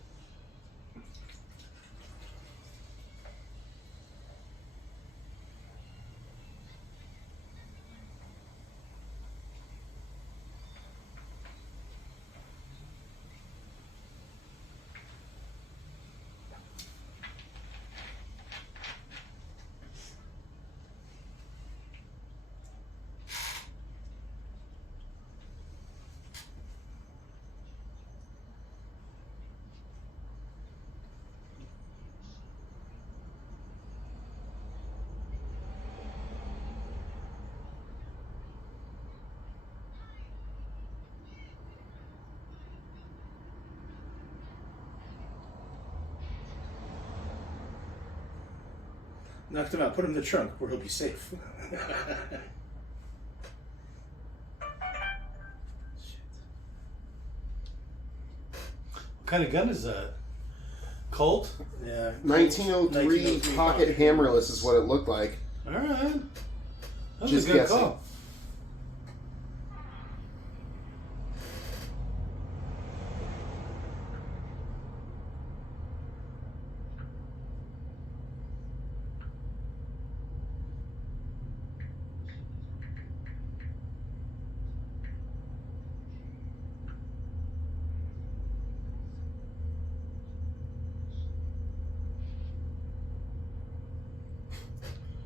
Knocked him out. Put him in the trunk where he'll be safe. What kind of gun is that? Colt? Yeah. 1903 pocket hammerless is what it looked like. All right. That's Just a good guessing. call.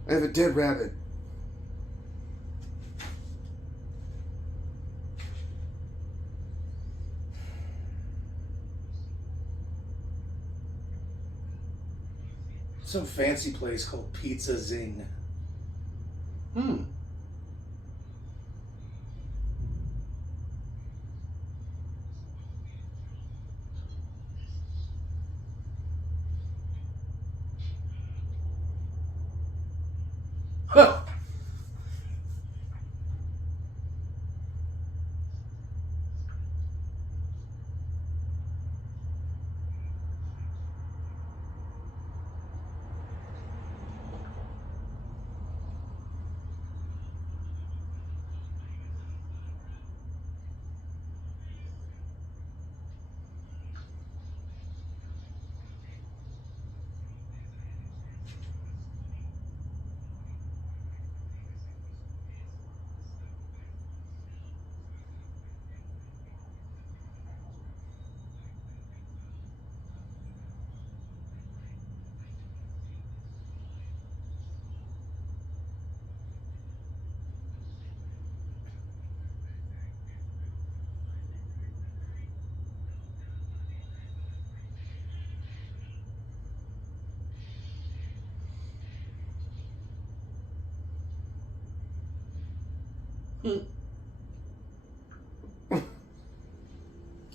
I have a dead rabbit. Some fancy place called Pizza Zing. Hmm. Huh.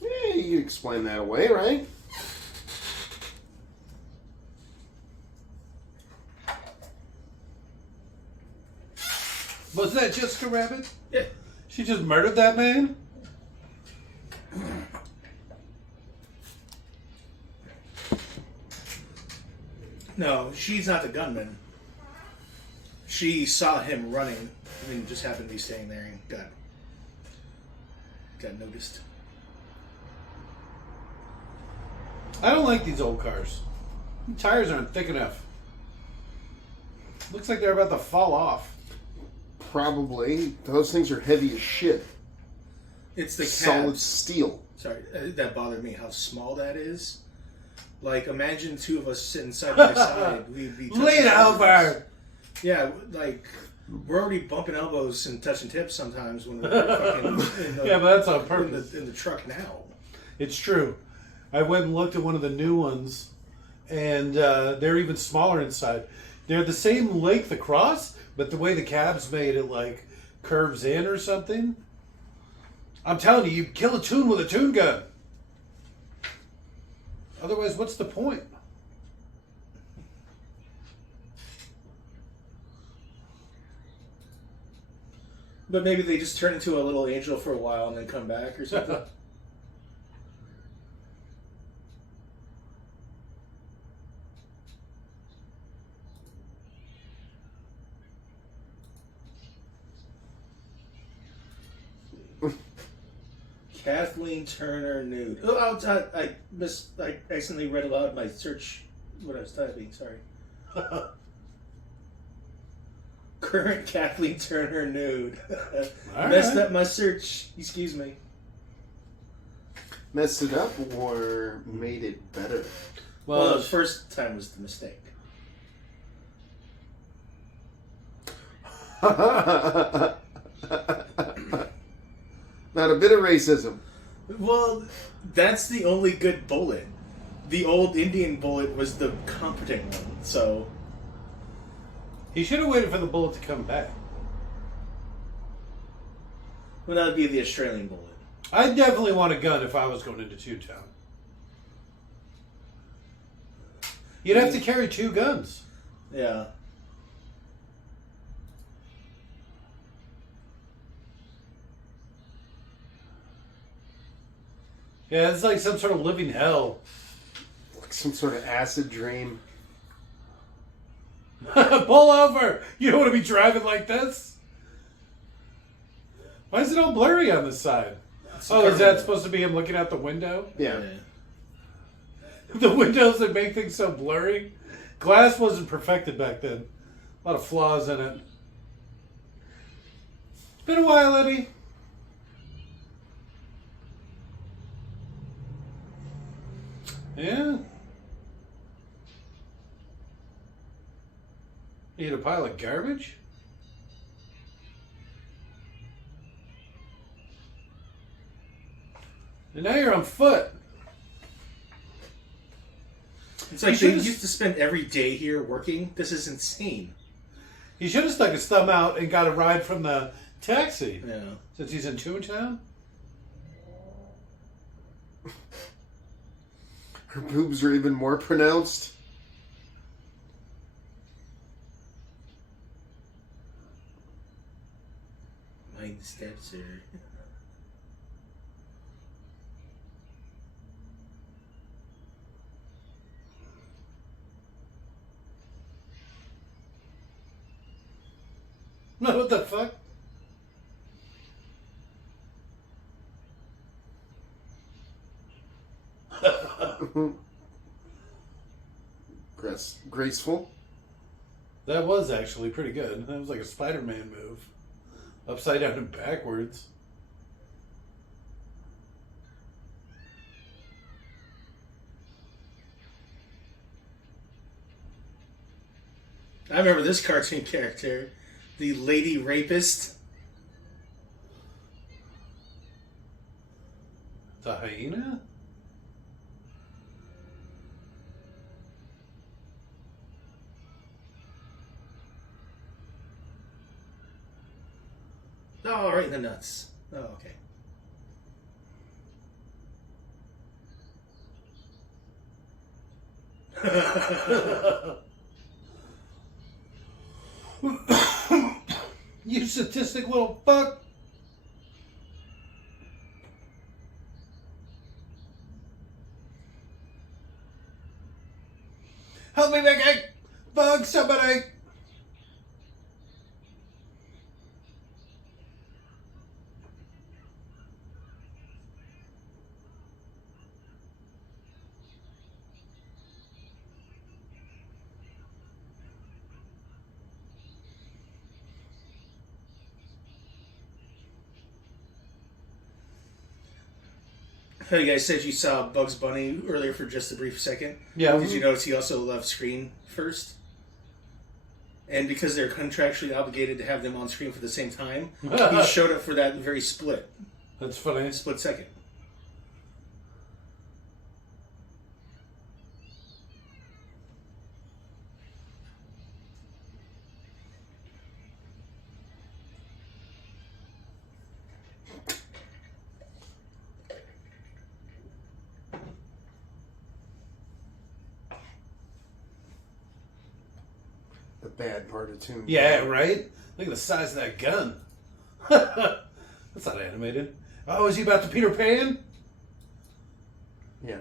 Yeah, you can explain that away, right? Was that Jessica Rabbit? Yeah. She just murdered that man? No, she's not the gunman. She saw him running and just happened to be staying there and got noticed. I don't like these old cars. The tires aren't thick enough. Looks like they're about to fall off. Probably. Those things are heavy as shit. It's the Solid cabs. steel. Sorry, that bothered me how small that is. Like, imagine two of us sitting side by side. We'd be touching Lean elbows. over! Yeah, like we're already bumping elbows and touching tips sometimes when we're fucking in the, Yeah, but that's on purpose. in the truck now. It's true. I went and looked at one of the new ones, and they're even smaller inside. They're the same length across, but the way the cab's made, it like curves in or something. I'm telling you, you kill a tune with a tune gun. Otherwise, what's the point? But maybe they just turn into a little angel for a while and then come back or something. Kathleen Turner nude. Oh, I accidentally read aloud my search what I was typing. Sorry. Current Kathleen Turner nude. Messed up my search. Excuse me. Messed it up or made it better? Well, the first time was the mistake. Not a bit of racism. Well, that's the only good bullet. The old Indian bullet was the competent one, so... He should have waited for the bullet to come back. Well, that would be the Australian bullet. I'd definitely want a gun if I was going into Toontown. You'd have to carry 2 guns. Yeah. Yeah, it's like some sort of living hell. Like some sort of acid dream. Pull over! You don't want to be driving like this. Why is it all blurry on the side? Oh, is that supposed to be him looking out the window? Yeah. The windows that make things so blurry. Glass wasn't perfected back then. A lot of flaws in it. Been a while, Eddie. Yeah. You eat a pile of garbage? And now you're on foot. It's like they used to spend every day here working. This is insane. He should have stuck his thumb out and got a ride from the taxi. Yeah. Since he's in Toontown. Her boobs are even more pronounced. Mind the steps, sir. What the fuck? Graceful. That was actually pretty good. That was like a Spider-Man move. Upside down and backwards. I remember this cartoon character, the lady rapist. The hyena? Oh, right in the nuts. Oh, okay. You sadistic little fuck. Help me, Mickey! Bug somebody! You guys said you saw Bugs Bunny earlier for just a brief second. Yeah. Did you notice he also left screen first? And because they're contractually obligated to have them on screen for the same time, he showed up for that very split That's funny. second. the bad part of Toontown. Yeah, right? Look at the size of that gun. That's not animated. Oh, is he about to Peter Pan? Yeah.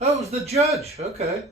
Oh, it was the judge. Okay.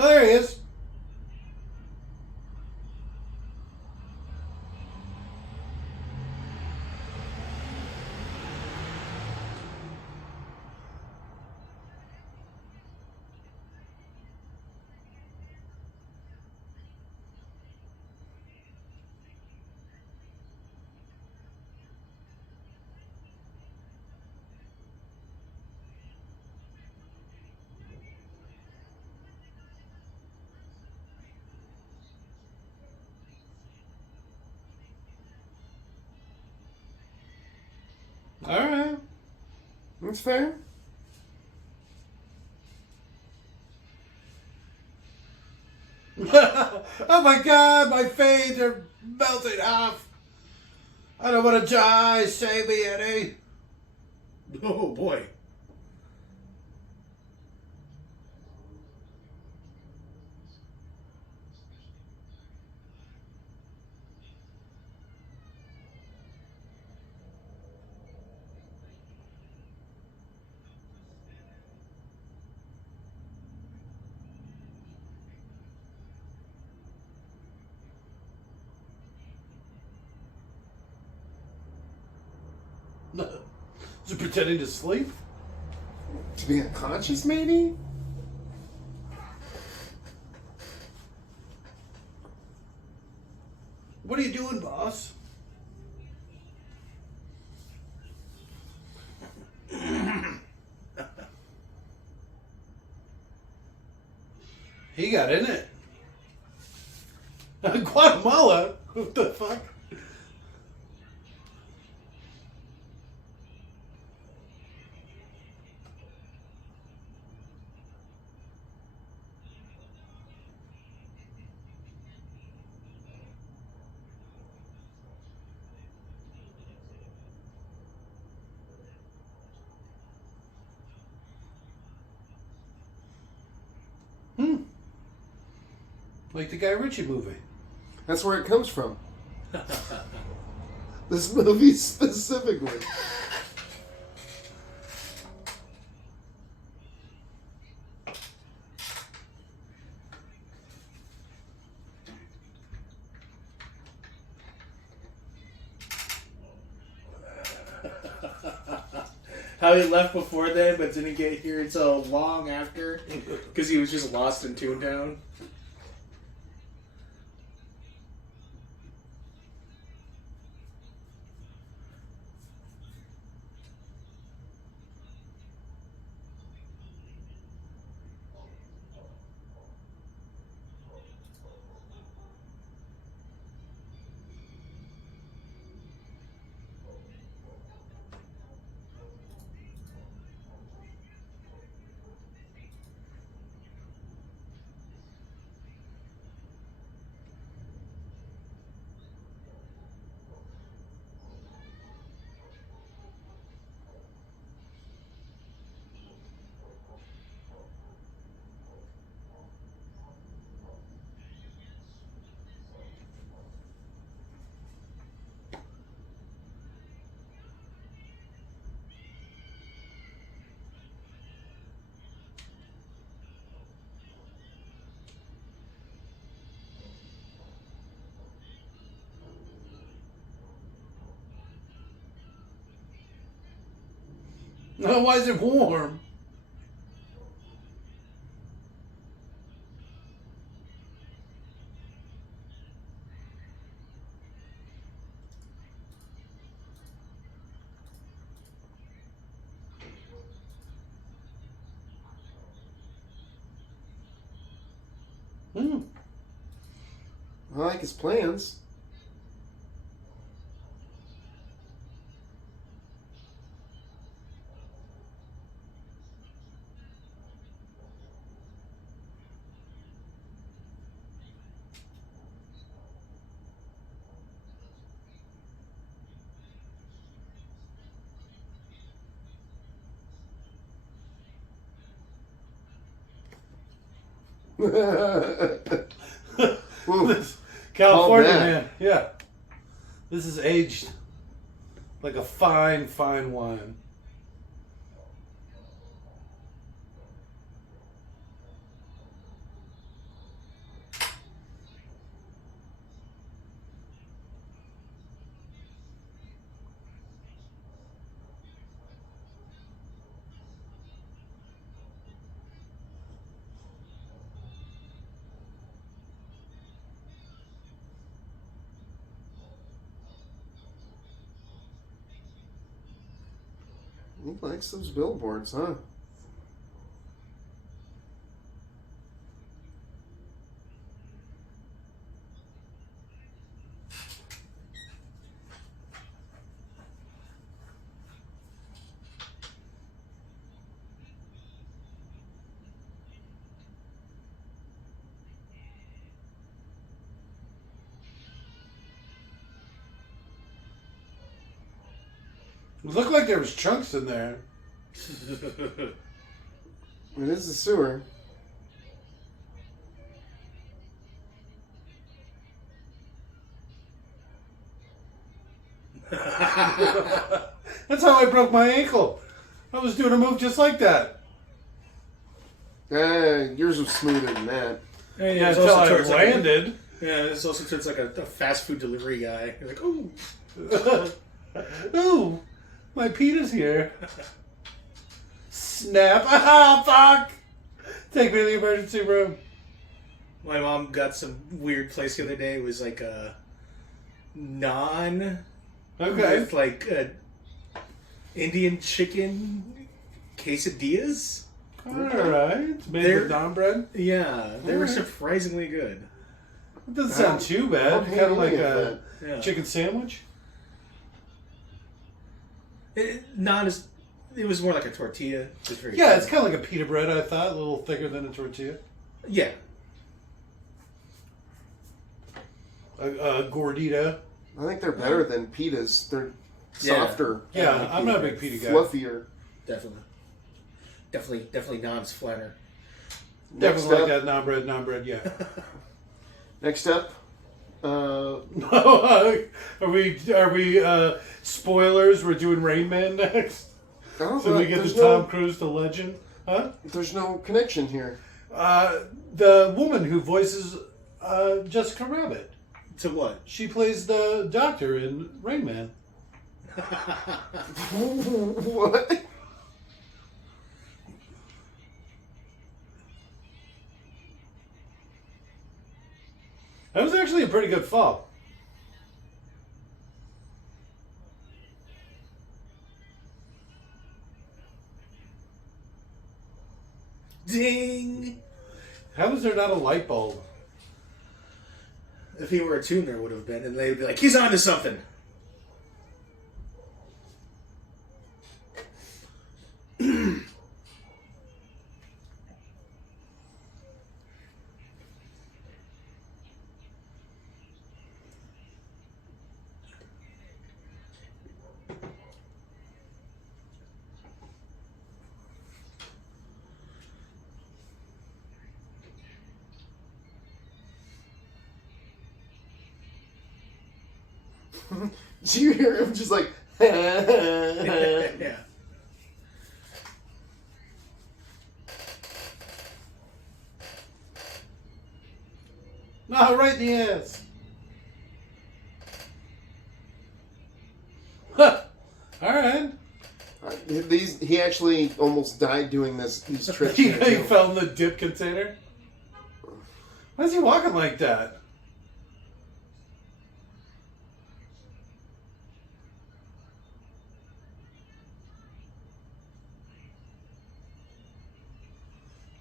Oh, there he is. All right. That's fair. Oh my God, my veins are melting off. I don't want to die. Save me, Eddie. Oh boy. Is he pretending to sleep? To be unconscious, maybe? What are you doing, boss? He got in it. Guatemala? What the fuck? Like the Guy Ritchie movie. That's where it comes from. This movie specifically. How he left before then, but didn't get here until long after, because he was just lost in Toontown. No, why is it warm? Hmm. I like his plans. This California that. man. Yeah. This is aged like a fine, fine wine. He likes those billboards, huh? It looked like there was chunks in there. It is the sewer. That's how I broke my ankle. I was doing a move just like that. Yours was smoother than that. Yeah, until I landed. Yeah, it's also towards like a fast food delivery guy. You're like, ooh. Ooh, my penis here. Snap. Ah, fuck. Take me to the emergency room. My mom got some weird place the other day. It was like a naan Okay. with like Indian chicken quesadillas. Alright. Made They're- with naan bread. Yeah, they were Alright. surprisingly good. It doesn't sound too bad. Kind of like a Yeah. chicken sandwich. Naan is. It was more like a tortilla. It was very Yeah, thin. it's kind of like a pita bread, I thought. A little thicker than a tortilla. Yeah. A gordita. I think they're better than pitas. They're Yeah. softer. Yeah, I'm not a big pita guy. Fluffier. Definitely Naan's flatter. Next Definitely up, like that naan bread, yeah. next up, Are we spoilers? We're doing Rain Man next? oh, So we get the there's Tom no, Cruise, the legend? Huh? there's no connection here. The woman who voices Jessica Rabbit. To what? She plays the doctor in Rain Man. What? That was actually a pretty good fall. Ding! How is there not a light bulb? If he were a tune, there would have been, and they'd be like, "He's on to something." Do you hear him just like? Yeah. No, right in the ass. Huh. All right. He actually almost died doing these tricks. He here, too. fell in the dip container. Why is he walking like that?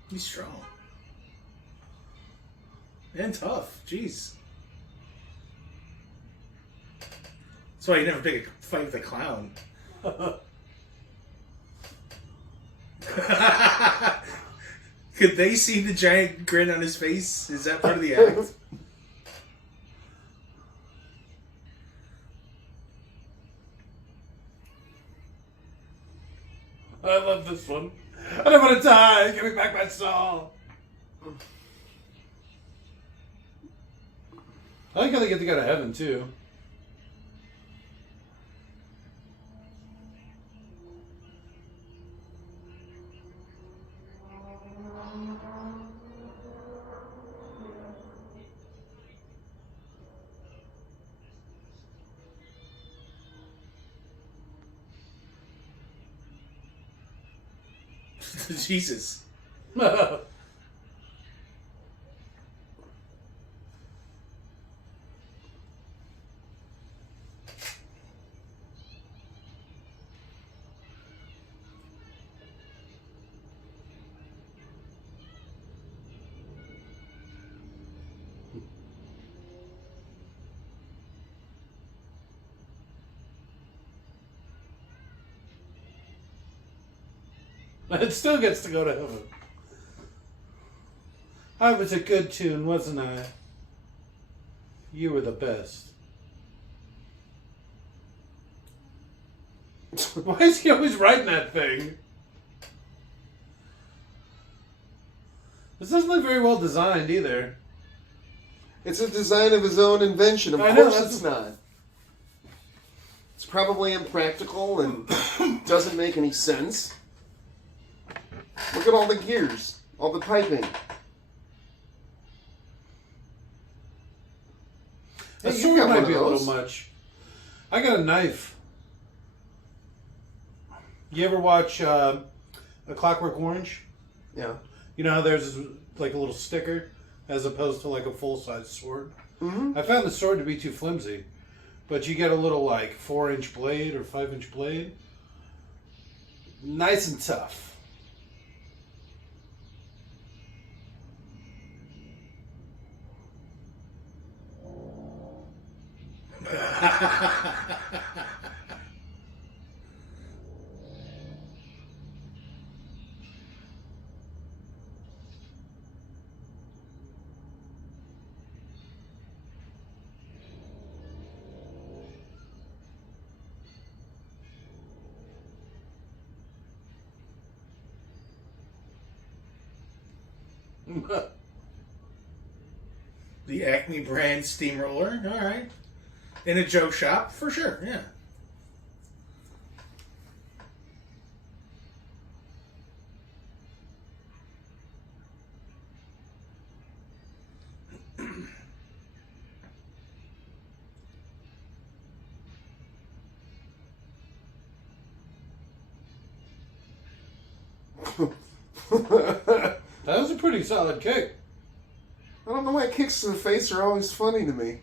He's strong. And tough. Jeez. That's why you never pick a fight with a clown. Could they see the giant grin on his face? Is that part of the act? I love this one. I don't want to die. Give me back my soul. I like how they get to go to heaven, too. Jesus. It still gets to go to heaven. I was a good tune, wasn't I? You were the best. Why is he always writing that thing? This doesn't look very well designed either. It's a design of his own invention. Of course it's not. It's probably impractical and doesn't make any sense. Look at all the gears, all the piping. A Hey, sword might be a little much. I got a knife. You ever watch A Clockwork Orange? Yeah. You know how there's like a little sticker as opposed to like a full-size sword? Mm-hmm. I found the sword to be too flimsy. But you get a little like 4-inch blade or 5-inch blade. Nice and tough. The Acme brand steamroller. All right. In a Joe shop, for sure. Yeah. That was a pretty solid kick. I don't know why kicks to the face are always funny to me.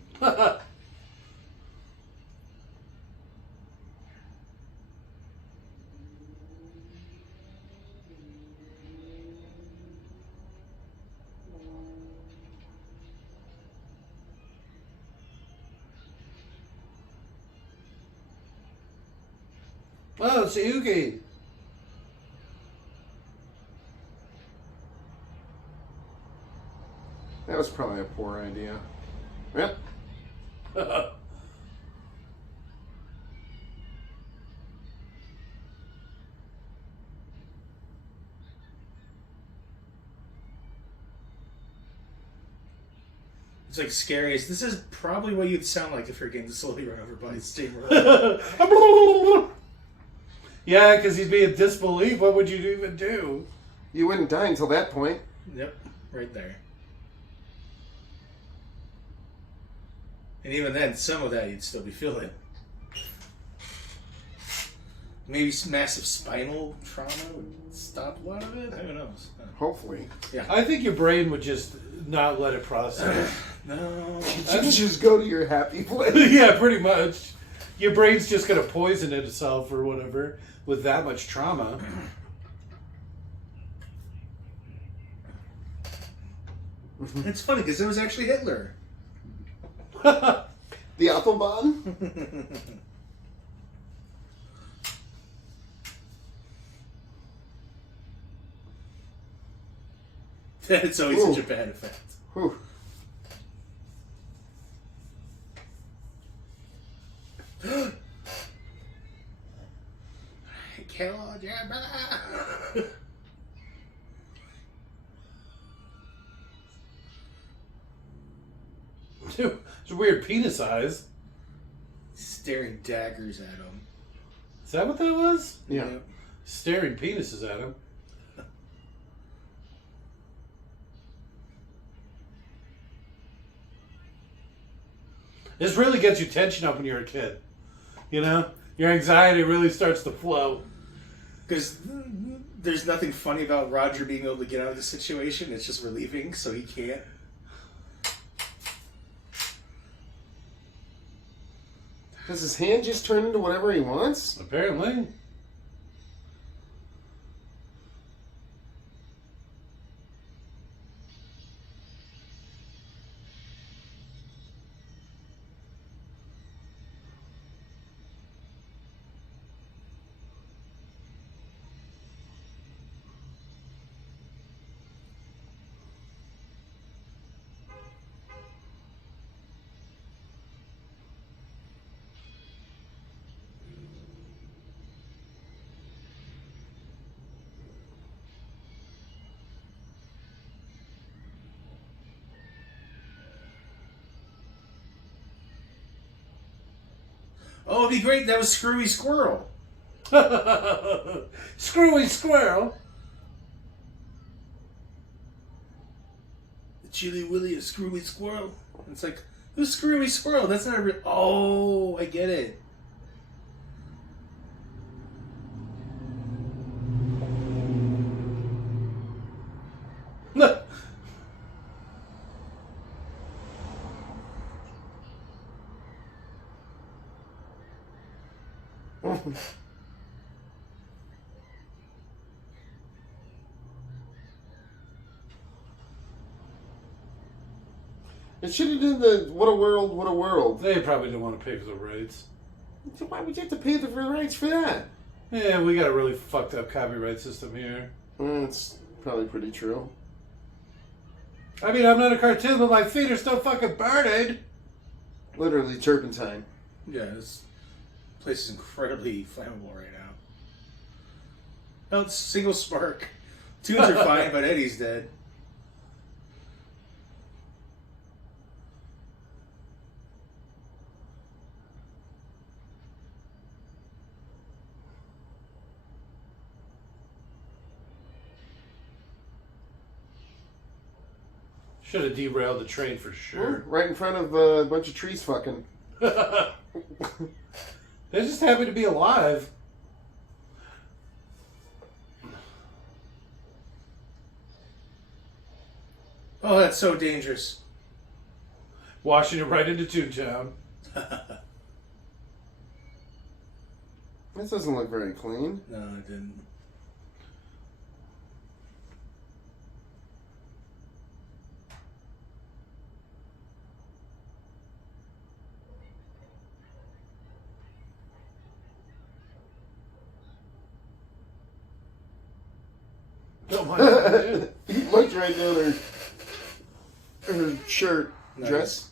Oh, it's Oogie. That was probably a poor idea. Yep. It's like scariest. This is probably what you'd sound like if you're getting slowly run over by a steamroller. Yeah, because he'd be in disbelief. What would you even do? You wouldn't die until that point. Yep, right there. And even then, some of that you'd still be feeling. Maybe some massive spinal trauma would stop a lot of it. Who knows? Hopefully. Yeah. I think your brain would just not let it process. No. You just go to your happy place. Yeah, pretty much. Your brain's just gonna poison itself or whatever with that much trauma. It's funny because it was actually Hitler. The Autobahn? It's always Ooh. such a bad effect. Whew. Kill your brother. Dude, it's a weird penis eyes. Staring daggers at him. Is that what that was? Yeah. Staring penises at him. This really gets you tension up when you're a kid. You know? Your anxiety really starts to flow. Because there's nothing funny about Roger being able to get out of the situation. It's just relieving, so he can't. Does his hand just turn into whatever he wants? Apparently. Oh, it'd be great. That was Screwy Squirrel. Screwy squirrel. Chili Willy, a Screwy Squirrel. It's like, who's Screwy Squirrel? That's not a real. Oh, I get it. It should have done the What a World, What a World. They probably didn't want to pay for the rights. So why would you have to pay the rights for that? Yeah, we got a really fucked up copyright system here. That's probably pretty true. I mean, I'm not a cartoon, but my feet are still fucking burning. Literally turpentine. Yeah, this place is incredibly flammable right now. No, it's single spark. Tunes are fine, but Eddie's dead. Should have derailed the train for sure. Right in front of a bunch of trees fucking. They're just happy to be alive. Oh, that's so dangerous. Washing it right into Toontown. This doesn't look very clean. No, it didn't. Don't mind that. He looked right down her shirt, Nice. dress.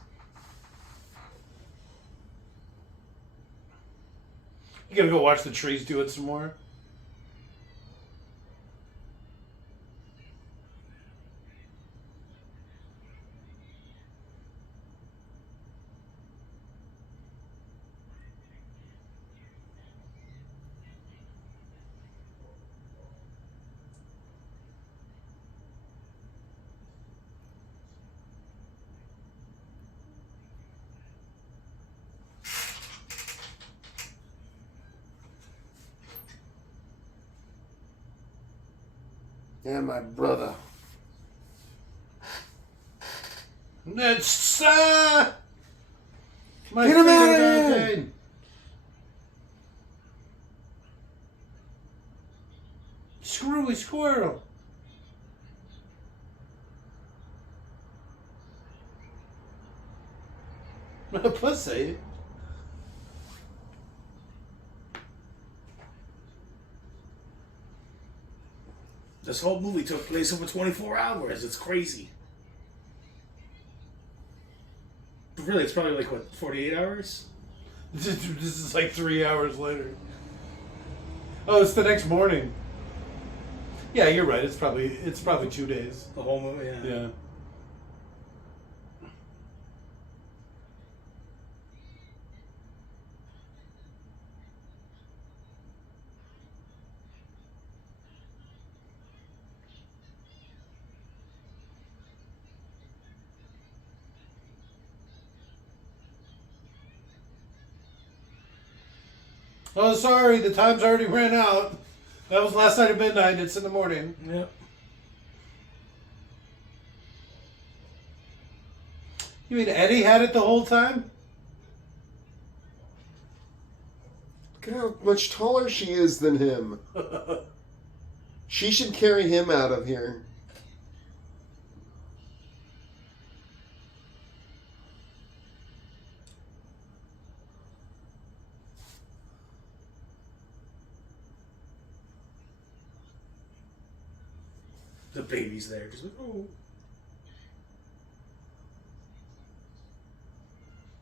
You gotta go watch the trees do it some more. Yeah, my brother. It's my Get him favorite out of here! mountain. Screwy squirrel. A pussy. This whole movie took place over 24 hours. It's crazy. But really, it's probably like, what, 48 hours? This is like 3 hours later. Oh, it's the next morning. Yeah, you're right. It's probably 2 days. The whole movie, yeah. Yeah. Oh, sorry, the time's already ran out. That was last night at midnight. It's in the morning. Yep. You mean Eddie had it the whole time? Look at how much taller she is than him. She should carry him out of here. The baby's there. Just like, oh.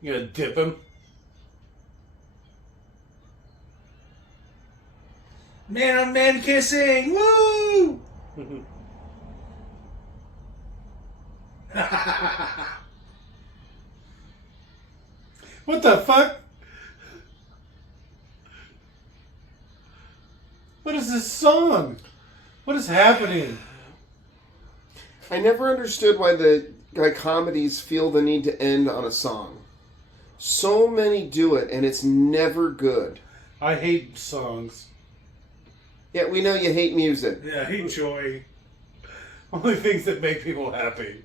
You gonna dip him? Man on man kissing! Woo! What the fuck? What is this song? What is happening? I never understood why comedies feel the need to end on a song. So many do it, and it's never good. I hate songs. Yeah, we know you hate music. Yeah, I hate joy. Only things that make people happy.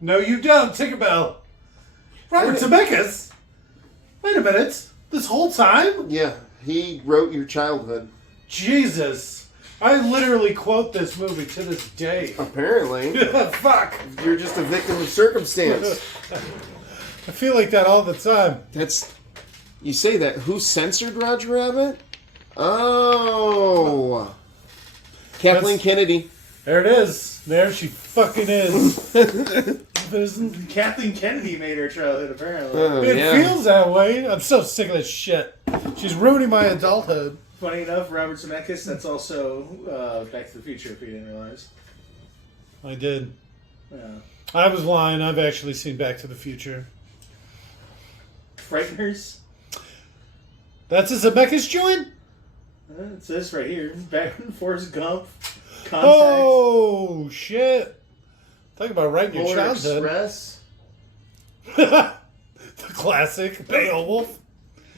No, you don't. Tinkerbell. Robert Zemeckis? Wait a minute. This whole time? Yeah, he wrote your childhood. Jesus. I literally quote this movie to this day. Apparently. Fuck. You're just a victim of circumstance. I feel like that all the time. You say that. Who censored Roger Rabbit? Oh. Kathleen Kennedy. There it is. There she fucking is. Kathleen Kennedy made her childhood, apparently. It feels that way. I'm so sick of this shit. She's ruining my adulthood. Funny enough, Robert Zemeckis, that's also Back to the Future, if you didn't realize. I did. Yeah. I was lying. I've actually seen Back to the Future. Frighteners? That's a Zemeckis joint? It says right here. Back Forrest Gump. Contact. Oh, shit. Talk about writing your Polar childhood. Express. The classic. Beowulf.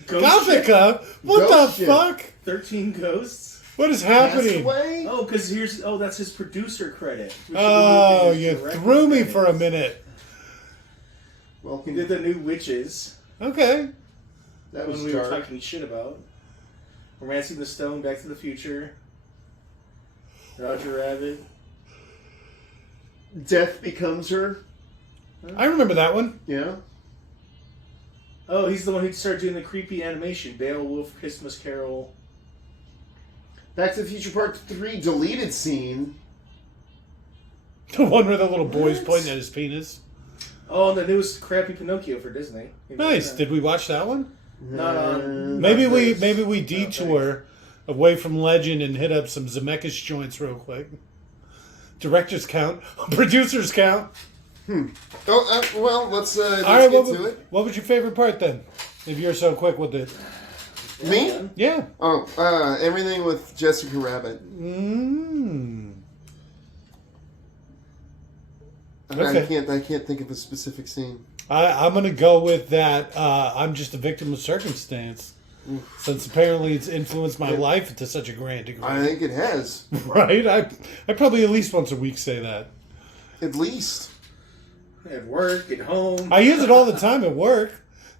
Ghost Ship? Gothica? What Ghost the Ship. fuck? 13 Ghosts? What is happening? Castaway? Oh, because that's his producer credit. We should Oh, look at his you director's threw me credits. for a minute. Well, He did the new Witches. Okay. that was When we were dark. talking shit about. Romancing the Stone, Back to the Future. Roger Rabbit. Death Becomes Her. I remember that one. Yeah. Oh, he's the one who started doing the creepy animation. Beowulf, Christmas Carol. Back to the Future Part 3 deleted scene. The one where the little boy's What? pointing at his penis. Oh, and the newest crappy Pinocchio for Disney. Nice. Did we watch that one? Not on. Maybe we Netflix. detour away from Legend and hit up some Zemeckis joints real quick. Director's count, producers count. Oh, well, let's All get right, to it. what was your favorite part then? If you're so quick with it. Me? Yeah. Oh, everything with Jessica Rabbit. Okay. I can't think of a specific scene. I'm going to go with that. I'm just a victim of circumstance. Since apparently it's influenced my life to such a grand degree. I think it has. Right? I probably at least once a week say that. At least. At work, at home. I use it all the time at work.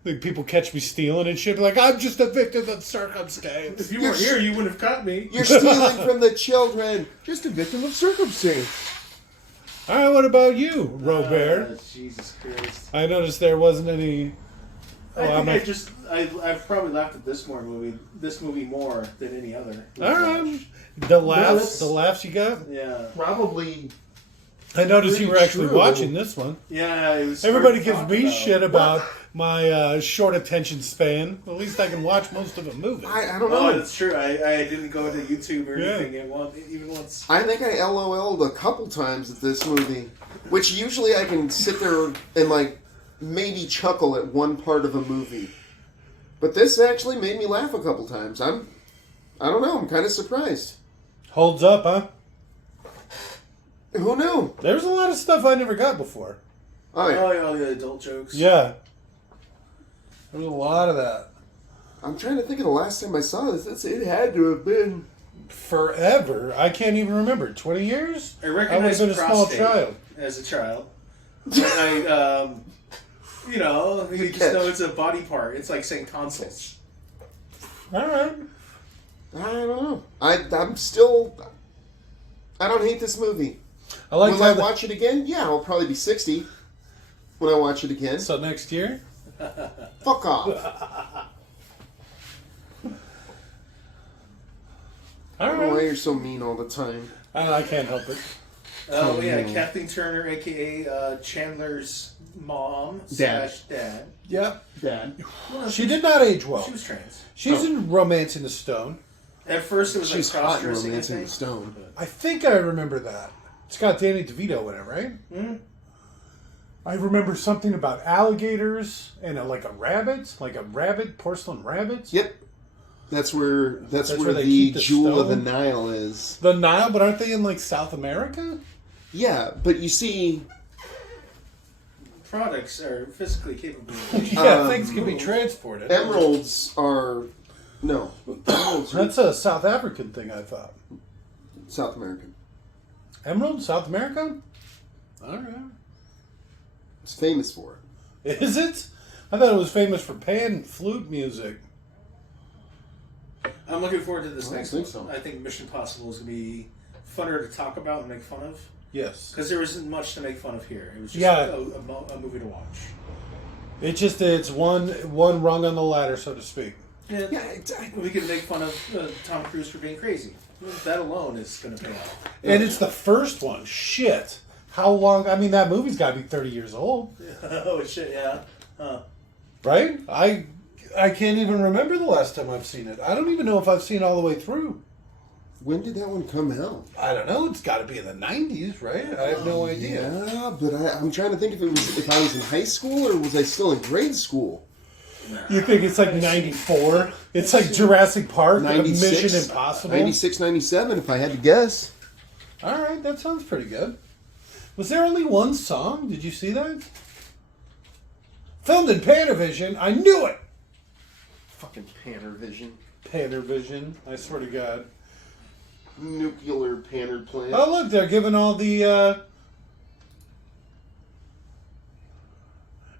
Like people catch me stealing and shit. Like, I'm just a victim of circumstance. If you weren't here, you wouldn't have caught me. You're stealing from the children. Just a victim of circumstance. All right, what about you, Robert? Jesus Christ. I noticed there wasn't any... I've probably laughed at this movie more than any other. All right. The laughs you got? Yeah. Probably. I noticed you were actually true. watching this one. Yeah, it was Everybody hard to gives talk me about. shit about my short attention span. At least I can watch most of a movie. I don't Oh, know. that's true. I didn't go to YouTube or Yeah. anything even once. I think I LOL'd a couple times at this movie, which usually I can sit there and like maybe chuckle at one part of a movie, but this actually made me laugh a couple times. I don't know. I'm kind of surprised. Holds up, huh? Who knew? There's a lot of stuff I never got before. Oh yeah. Oh, the adult jokes. Yeah. There's a lot of that. I'm trying to think of the last time I saw this. It had to have been Forever. I can't even remember. 20 years? I I recognized was a small prostate child. as a child. But I, you just know it's a body part. It's like saying tonsils. All right. I don't know. I'm still. I don't hate this movie. I like Will I watch it again? Yeah, I'll probably be 60 when I watch it again. So next year? Fuck off. All I don't know why right. you're so mean all the time. I can't help it. Oh, yeah, no. Kathleen Turner, a.k.a. Chandler's mom Dad. / dad. Yep. Dad. Well, She did not age well. She was trans. She's in Romancing the Stone. At first, it was She's like hot in cross-dressing, I Romancing the think. Stone. I think I remember that. It's got Danny DeVito in it, right? Mm-hmm. I remember something about alligators and like a rabbit, porcelain rabbit. Yep. That's where where they the keep the Jewel of the stone? Nile is. The Nile, but aren't they in like South America? Yeah, but you see, Products are physically capable. Yeah, things can be transported. emeralds are no. Emeralds are That's a South African thing, I thought. South American. Emerald, South America? All right. It's famous for it. Is it? I thought it was famous for pan flute music. I'm looking forward to this I next think one. so. I think Mission Impossible is going to be funner to talk about and make fun of. Yes. Because there isn't much to make fun of here. It was just Yeah. a movie to watch. It's one rung on the ladder, so to speak. Yeah, Yeah, exactly. we can make fun of Tom Cruise for being crazy. That alone is going to pay off. And it's the first one. Shit. How long? I mean, that movie's got to be 30 years old. Oh, shit, yeah. Huh. Right? I can't even remember the last time I've seen it. I don't even know if I've seen it all the way through. When did that one come out? I don't know. It's got to be in the 90s, right? I have no idea. Yeah, but I'm trying to think if I was in high school or was I still in grade school? You think it's like 94? It's like Jurassic Park, 96? Mission Impossible. 96, 97, if I had to guess. All right, that sounds pretty good. Was there only one song? Did you see that? Filmed in Panavision. I knew it! Fucking Pannervision. Panavision. I swear to God. Nuclear Panner plant. Oh, look, they're giving all the,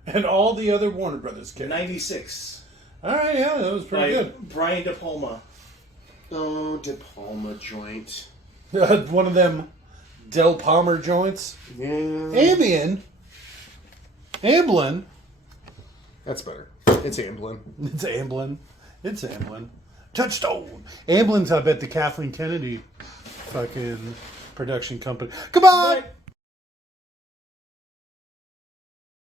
and all the other Warner Brothers kids. 96. All right, yeah, that was pretty good. Brian De Palma. Oh, De Palma joint. One of them Del Palmer joints. Yeah. Amblin. That's better. It's Amblin. It's Amblin. It's Amblin. Touchstone. Amblin's, I bet, the Kathleen Kennedy fucking production company. Goodbye! Bye.